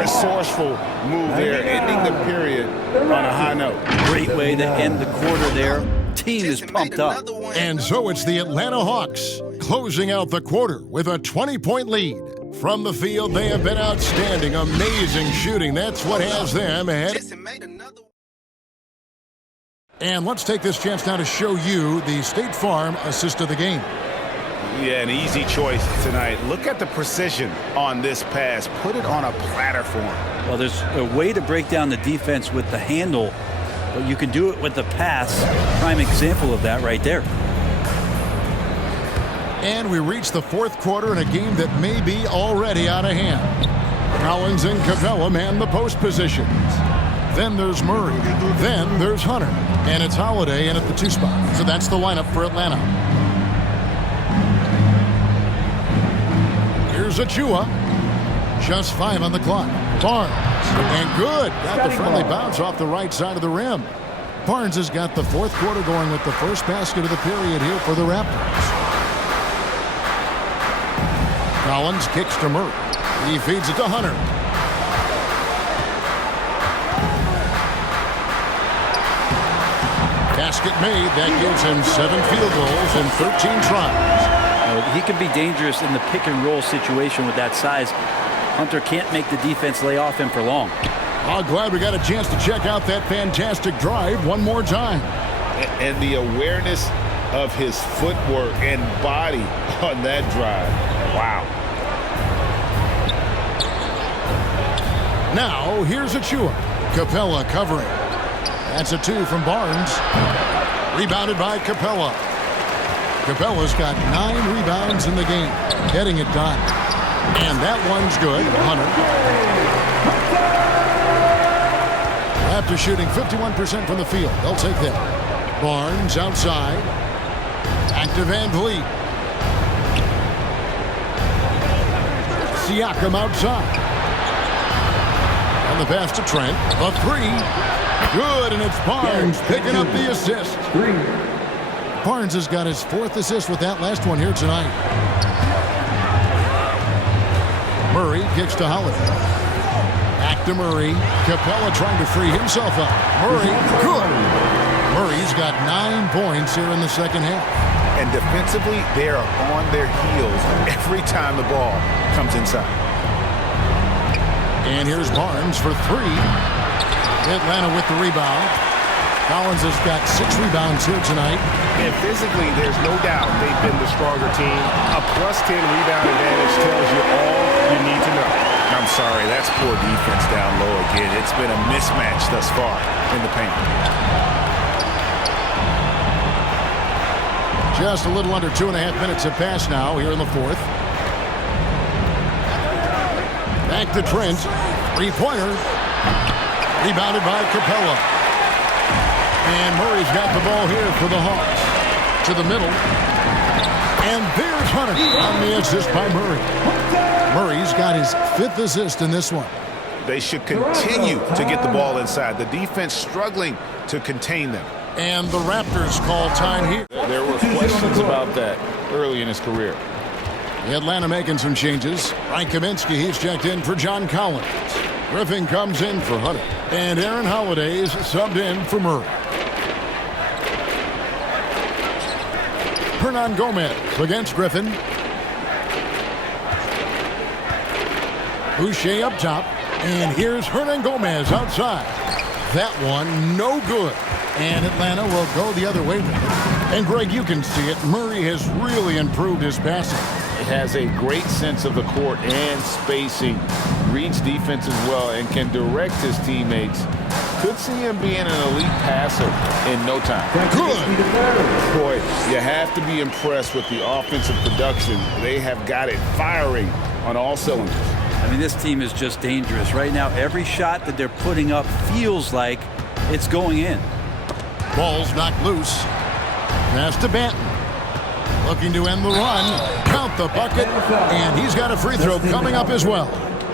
Resourceful move there, ending the period on a high note. Great way to end the quarter there. Team is pumped up. And so it's the Atlanta Hawks closing out the quarter with a 20-point lead. From the field, they have been outstanding. Amazing shooting. That's what has them ahead. And let's take this chance now to show you the State Farm assist of the game. Yeah, an easy choice tonight. Look at the precision on this pass. Put it on a platter for him. Well, there's a way to break down the defense with the handle, but you can do it with the pass. Prime example of that right there. And we reach the 4th quarter in a game that may be already out of hand. Collins and Capella man the post positions. Then there's Murray. Then there's Hunter. And it's Holiday in at the 2 spot. So that's the lineup for Atlanta. Here's Achua. Just 5 on the clock. Barnes. And good. Got the friendly bounce off the right side of the rim. Barnes has got the 4th quarter going with the first basket of the period here for the Raptors. Collins kicks to Murray. He feeds it to Hunter. Basket made. That gives him 7 field goals and 13 tries. He can be dangerous in the pick and roll situation with that size. Hunter can't make the defense lay off him for long. Oh, glad we got a chance to check out that fantastic drive one more time. And the awareness of his footwork and body on that drive. Wow. Now, here's Achua. Capella covering. That's a 2 from Barnes. Rebounded by Capella. Capella's got 9 rebounds in the game, getting it done. And that one's good. Hunter. After shooting 51% from the field, they'll take that. Barnes outside. Back to Van Vliet. Siakam outside. On the pass to Trent. A 3. Good, and it's Barnes picking up the assist. Barnes has got his 4th assist with that last one here tonight. Murray kicks to Holiday. Back to Murray. Capella trying to free himself up. Murray, good. Murray's got 9 points here in the second half. And defensively, they are on their heels every time the ball comes inside. And here's Barnes for 3. Atlanta with the rebound. Collins has got 6 rebounds here tonight. And physically, there's no doubt they've been the stronger team. A +10 rebound advantage tells you all you need to know. I'm sorry, that's poor defense down low again. It's been a mismatch thus far in the paint. Just a little under 2.5 minutes have passed now here in the 4th. Back to Trent. 3-pointer. Rebounded by Capella. And Murray's got the ball here for the Hawks. To the middle. And there's Hunter on the assist by Murray. Murray's got his 5th assist in this one. They should continue to get the ball inside. The defense struggling to contain them. And the Raptors call time here. There were questions about that early in his career. Atlanta making some changes. Frank Kaminsky, he's checked in for John Collins. Griffin comes in for Hunter. And Aaron Holiday's subbed in for Murray. Hernan Gomez against Griffin. Boucher up top. And here's Hernan Gomez outside. That one no good. And Atlanta will go the other way with it. And Greg, you can see it. Murray has really improved his passing. It has a great sense of the court and spacing. Reads defense as well and can direct his teammates. Could see him being an elite passer in no time. Good. Boy, you have to be impressed with the offensive production. They have got it firing on all cylinders. I mean, this team is just dangerous. Right now, every shot that they're putting up feels like it's going in. Ball's knocked loose. Pass to Banton. Looking to end the run. Count the bucket. And he's got a free throw coming up as well.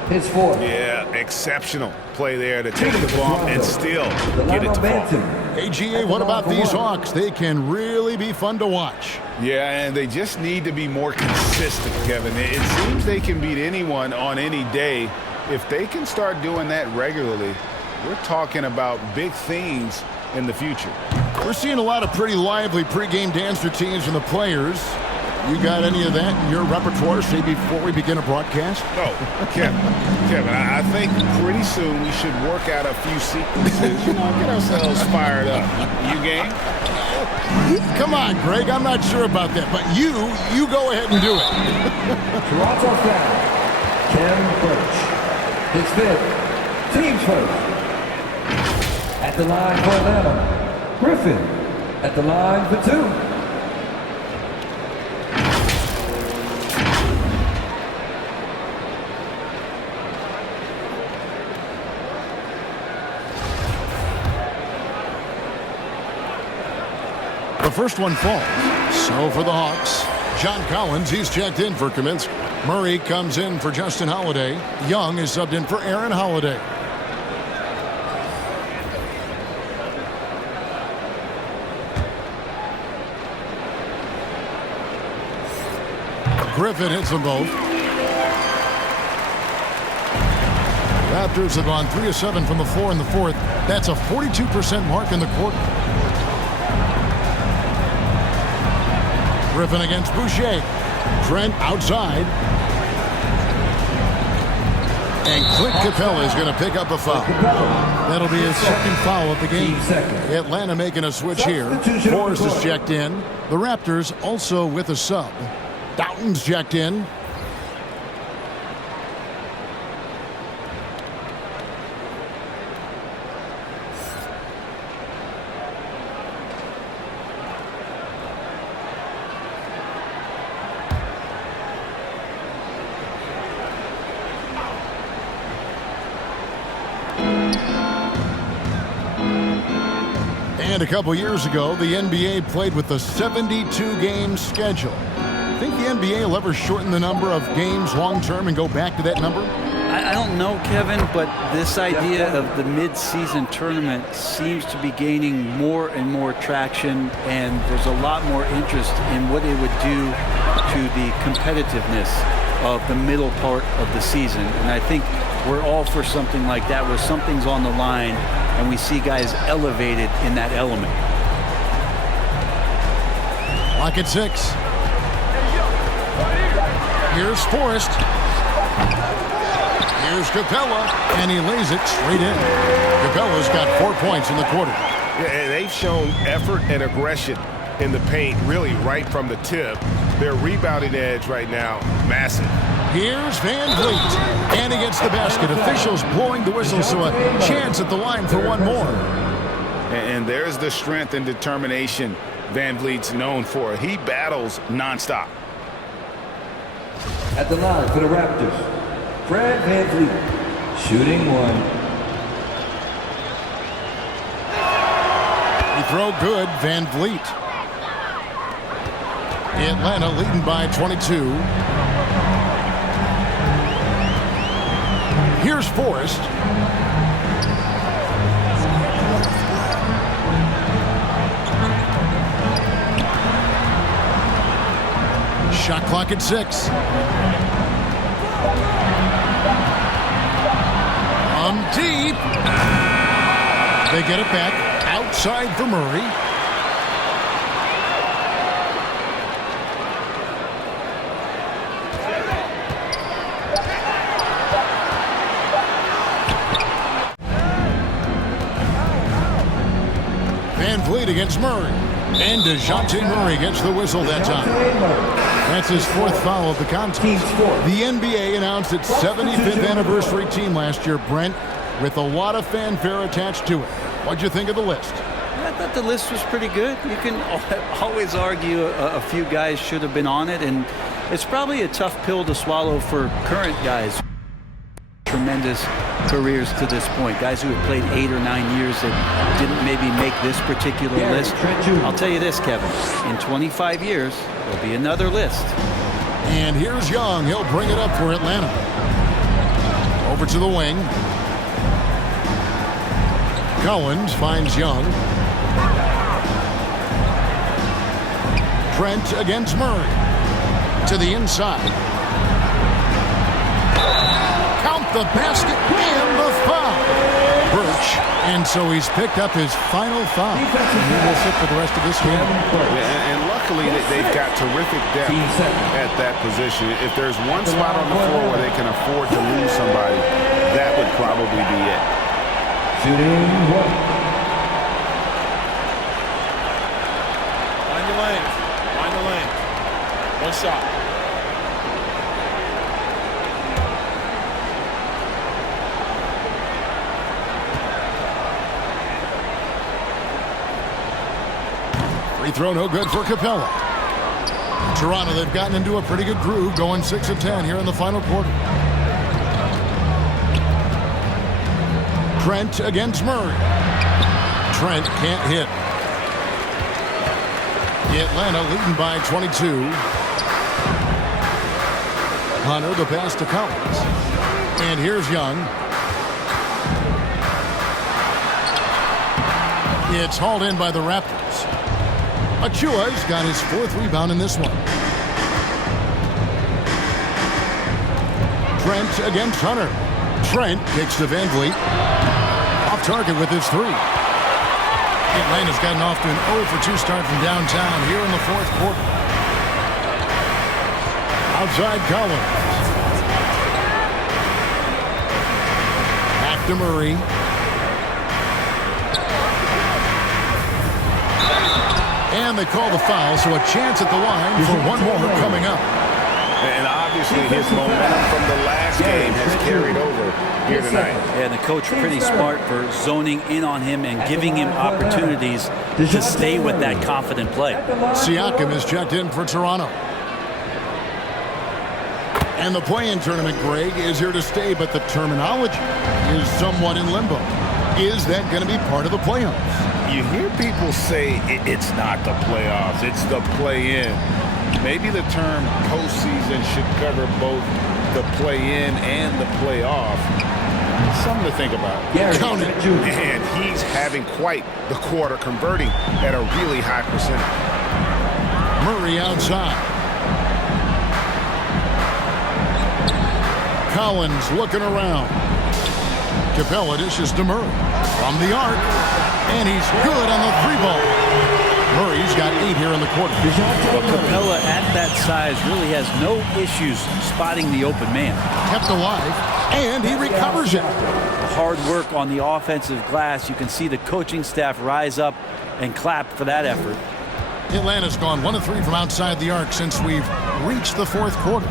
His 4th. Yeah, exceptional play there to take the bump and still get it to fall. AGA, what about these Hawks? They can really be fun to watch. Yeah, and they just need to be more consistent, Kevin. It seems they can beat anyone on any day. If they can start doing that regularly, we're talking about big things in the future. We're seeing a lot of pretty lively pregame dance routines from the players. You got any of that in your repertoire, say, before we begin a broadcast? Oh, Kevin, I think pretty soon we should work out a few sequences, get ourselves fired up. You game? Come on, Greg, I'm not sure about that, but you go ahead and do it. Toronto foul. Kevin Birch. His 5th. Team's first. At the line for Atlanta, Griffin. At the line for 2. The first one falls. So for the Hawks, John Collins, he's checked in for Kaminsky. Murray comes in for Justin Holiday. Young is subbed in for Aaron Holiday. Griffin hits them both. Raptors have gone 3 of 7 from the floor in the 4th. That's a 42% mark in the quarter. Griffin against Boucher. Trent outside. And Clint Capella is going to pick up a foul. That'll be his 2nd foul of the game. Atlanta making a switch here. Forrest is checked in. The Raptors also with a sub. Doughton's checked in. And a couple years ago, the NBA played with a 72-game schedule. Think the NBA will ever shorten the number of games long-term and go back to that number? I don't know, Kevin, but this idea of the mid-season tournament seems to be gaining more and more traction, and there's a lot more interest in what it would do to the competitiveness of the middle part of the season. And I think we're all for something like that, where something's on the line and we see guys elevated in that element. Lock at 6. Here's Forrest. Here's Capella, and he lays it straight in. Capella's got 4 points in the quarter. Yeah, and they've shown effort and aggression in the paint, really right from the tip. Their rebounding edge right now, massive. Here's Van Vliet, and he gets the basket. Officials blowing the whistle, so a chance at the line for one more. And there's the strength and determination Van Vliet's known for. He battles nonstop. At the line for the Raptors, Fred Van Vliet, shooting 1. He throw good, Van Vliet. Atlanta leading by 22. Here's Forrest. Shot clock at 6. Deep. They get it back outside for Murray. Van Vliet against Murray. And DeJounte Murray gets the whistle that time. That's his 4th foul of the contest. The NBA announced its 75th anniversary team last year, Brent, with a lot of fanfare attached to it. What'd you think of the list? I thought the list was pretty good. You can always argue a few guys should have been on it, and it's probably a tough pill to swallow for current guys. Tremendous careers to this point. Guys who have played 8 or 9 years that didn't maybe make this particular list. I'll tell you this, Kevin. In 25 years, there'll be another list. And here's Young. He'll bring it up for Atlanta. Over to the wing. Collins finds Young. Trent against Murray. To the inside. Count the basket and the foul. Birch. And so he's picked up his final foul. And he will sit for the rest of this game. Yeah, and luckily they've got terrific depth at that position. If there's one spot on the floor where they can afford to lose somebody, that would probably be it. Shooting 1. Find the lane. Find the lane. One shot. Free throw no good for Capella. Toronto, they've gotten into a pretty good groove, going 6 of 10 here in the final quarter. Trent against Murray. Trent can't hit. Atlanta leading by 22. Hunter the pass to Collins. And here's Young. It's hauled in by the Raptors. Achua's got his 4th rebound in this one. Trent against Hunter. Trent kicks to Van Vliet. Off target with his 3. Atlanta's gotten off to an 0 for 2 start from downtown here in the 4th quarter. Outside Collins. Back to Murray. And they call the foul, so a chance at the line for one more coming up. And obviously his momentum from the last game has carried over here tonight. And the coach pretty smart for zoning in on him and giving him opportunities to stay with that confident play. Siakam is checked in for Toronto. And the play-in tournament, Greg, is here to stay, but the terminology is somewhat in limbo. Is that going to be part of the playoffs? You hear people say it's not the playoffs, it's the play-in. Maybe the term postseason should cover both the play-in and the playoff. Something to think about. Count it. And he's having quite the quarter, converting at a really high percentage. Murray outside. Collins looking around. Capella dishes to Murray from the arc, and he's good on the 3-ball. Murray's got 8 here in the quarter. Well, Capella at that size really has no issues spotting the open man. Kept alive, and he recovers it. Hard work on the offensive glass. You can see the coaching staff rise up and clap for that effort. Atlanta's gone 1 of 3 from outside the arc since we've reached the 4th quarter.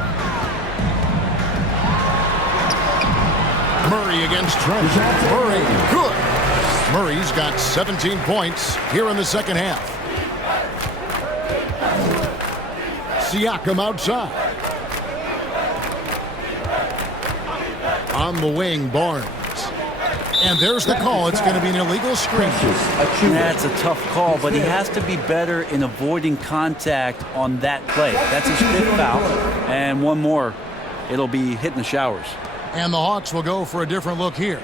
Murray against Trent. Murray, good. Murray's got 17 points here in the second half. Siakam outside. On the wing, Barnes. And there's the call. It's going to be an illegal screen. That's a tough call, but he has to be better in avoiding contact on that play. That's his 5th foul. And one more, it'll be hitting the showers. And the Hawks will go for a different look here.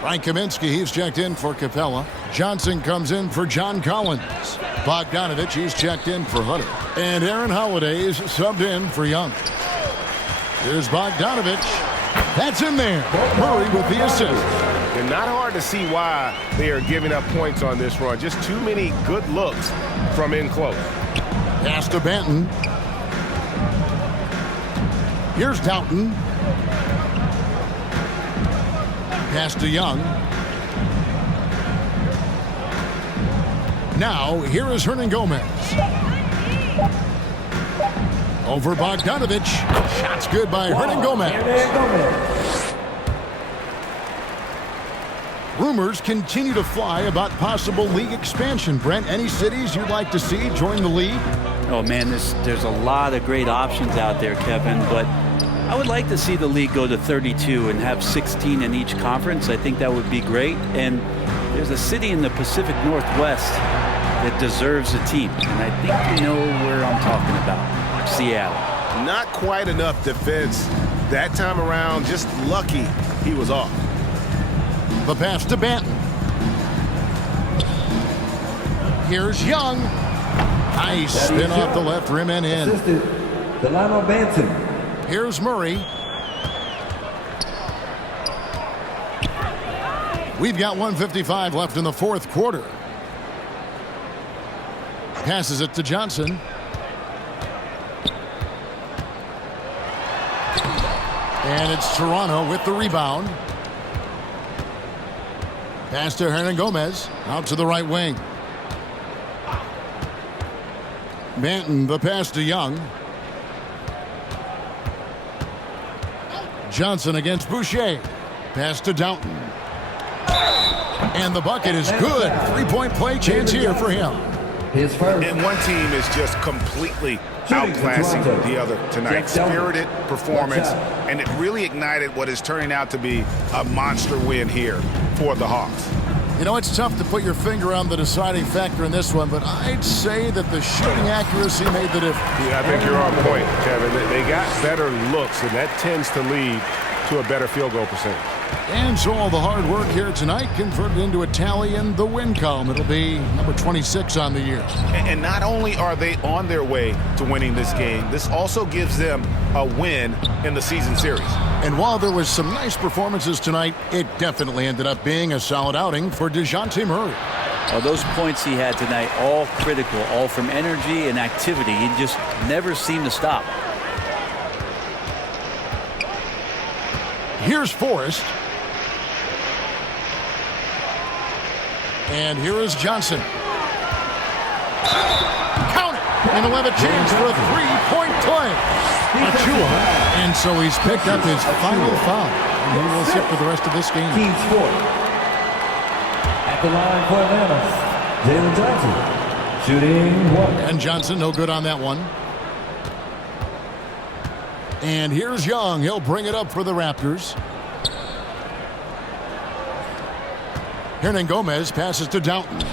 Frank Kaminsky, he's checked in for Capella. Johnson comes in for John Collins. Bogdanovich, he's checked in for Hunter. And Aaron Holiday is subbed in for Young. Here's Bogdanovich. That's in there. Murray with the assist. And not hard to see why they are giving up points on this run. Just too many good looks from in close. Pass to Banton. Here's Doughton. Pass to Young. Now, here is Hernan Gomez. Over Bogdanovich. Shot's good by Hernan Gomez. Rumors continue to fly about possible league expansion. Brent, any cities you'd like to see join the league? Oh, man, there's a lot of great options out there, Kevin, but I would like to see the league go to 32 and have 16 in each conference. I think that would be great. And there's a city in the Pacific Northwest that deserves a team. And I think you know where I'm talking about. Seattle. Not quite enough defense that time around. Just lucky he was off. The pass to Banton. Here's Young. Nice spin off the left rim and in. Delano Banton. Here's Murray. We've got 1:55 left in the 4th quarter. Passes it to Johnson. And it's Toronto with the rebound. Pass to Hernan Gomez. Out to the right wing. Banton, the pass to Young. Johnson against Boucher. Pass to Doughton. And the bucket is good. 3-point play chance here for him. And one team is just completely outclassing the other tonight. Spirited performance, and it really ignited what is turning out to be a monster win here for the Hawks. You know, it's tough to put your finger on the deciding factor in this one, but I'd say that the shooting accuracy made the difference. Yeah, I think you're on point, Kevin. They got better looks, and that tends to lead to a better field goal percentage. And so all the hard work here tonight converted into a tally in the win column. It'll be number 26 on the year. And not only are they on their way to winning this game, this also gives them a win in the season series. And while there was some nice performances tonight, it definitely ended up being a solid outing for DeJounte Murray. Well, those points he had tonight, all critical, all from energy and activity. He just never seemed to stop. Here's Forrest. And here is Johnson. Count it! And he'll have a chance for a 3-point play. Achua. And so he's picked up his final foul. And he will sit for the rest of this game. Team sport. At the line for Atlanta, Jalen Johnson. Shooting 1. And Johnson, no good on that one. And here's Young. He'll bring it up for the Raptors. Hernan Gomez passes to Doughton.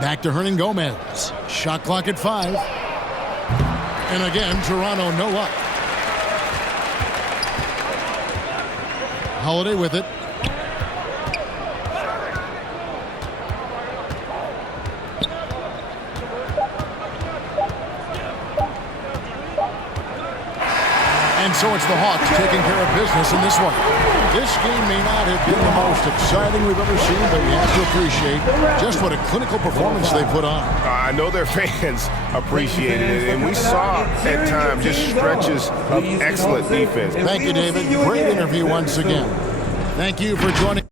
Back to Hernan Gomez. Shot clock at 5. And again, Toronto no up. Holiday with it. And so it's the Hawks taking care of business in this one. This game may not have been the most exciting we've ever seen, but you have to appreciate just what a clinical performance they put on. I know their fans appreciated it, and we saw at times just stretches of excellent defense. Thank you, David. Great interview once again. Thank you for joining.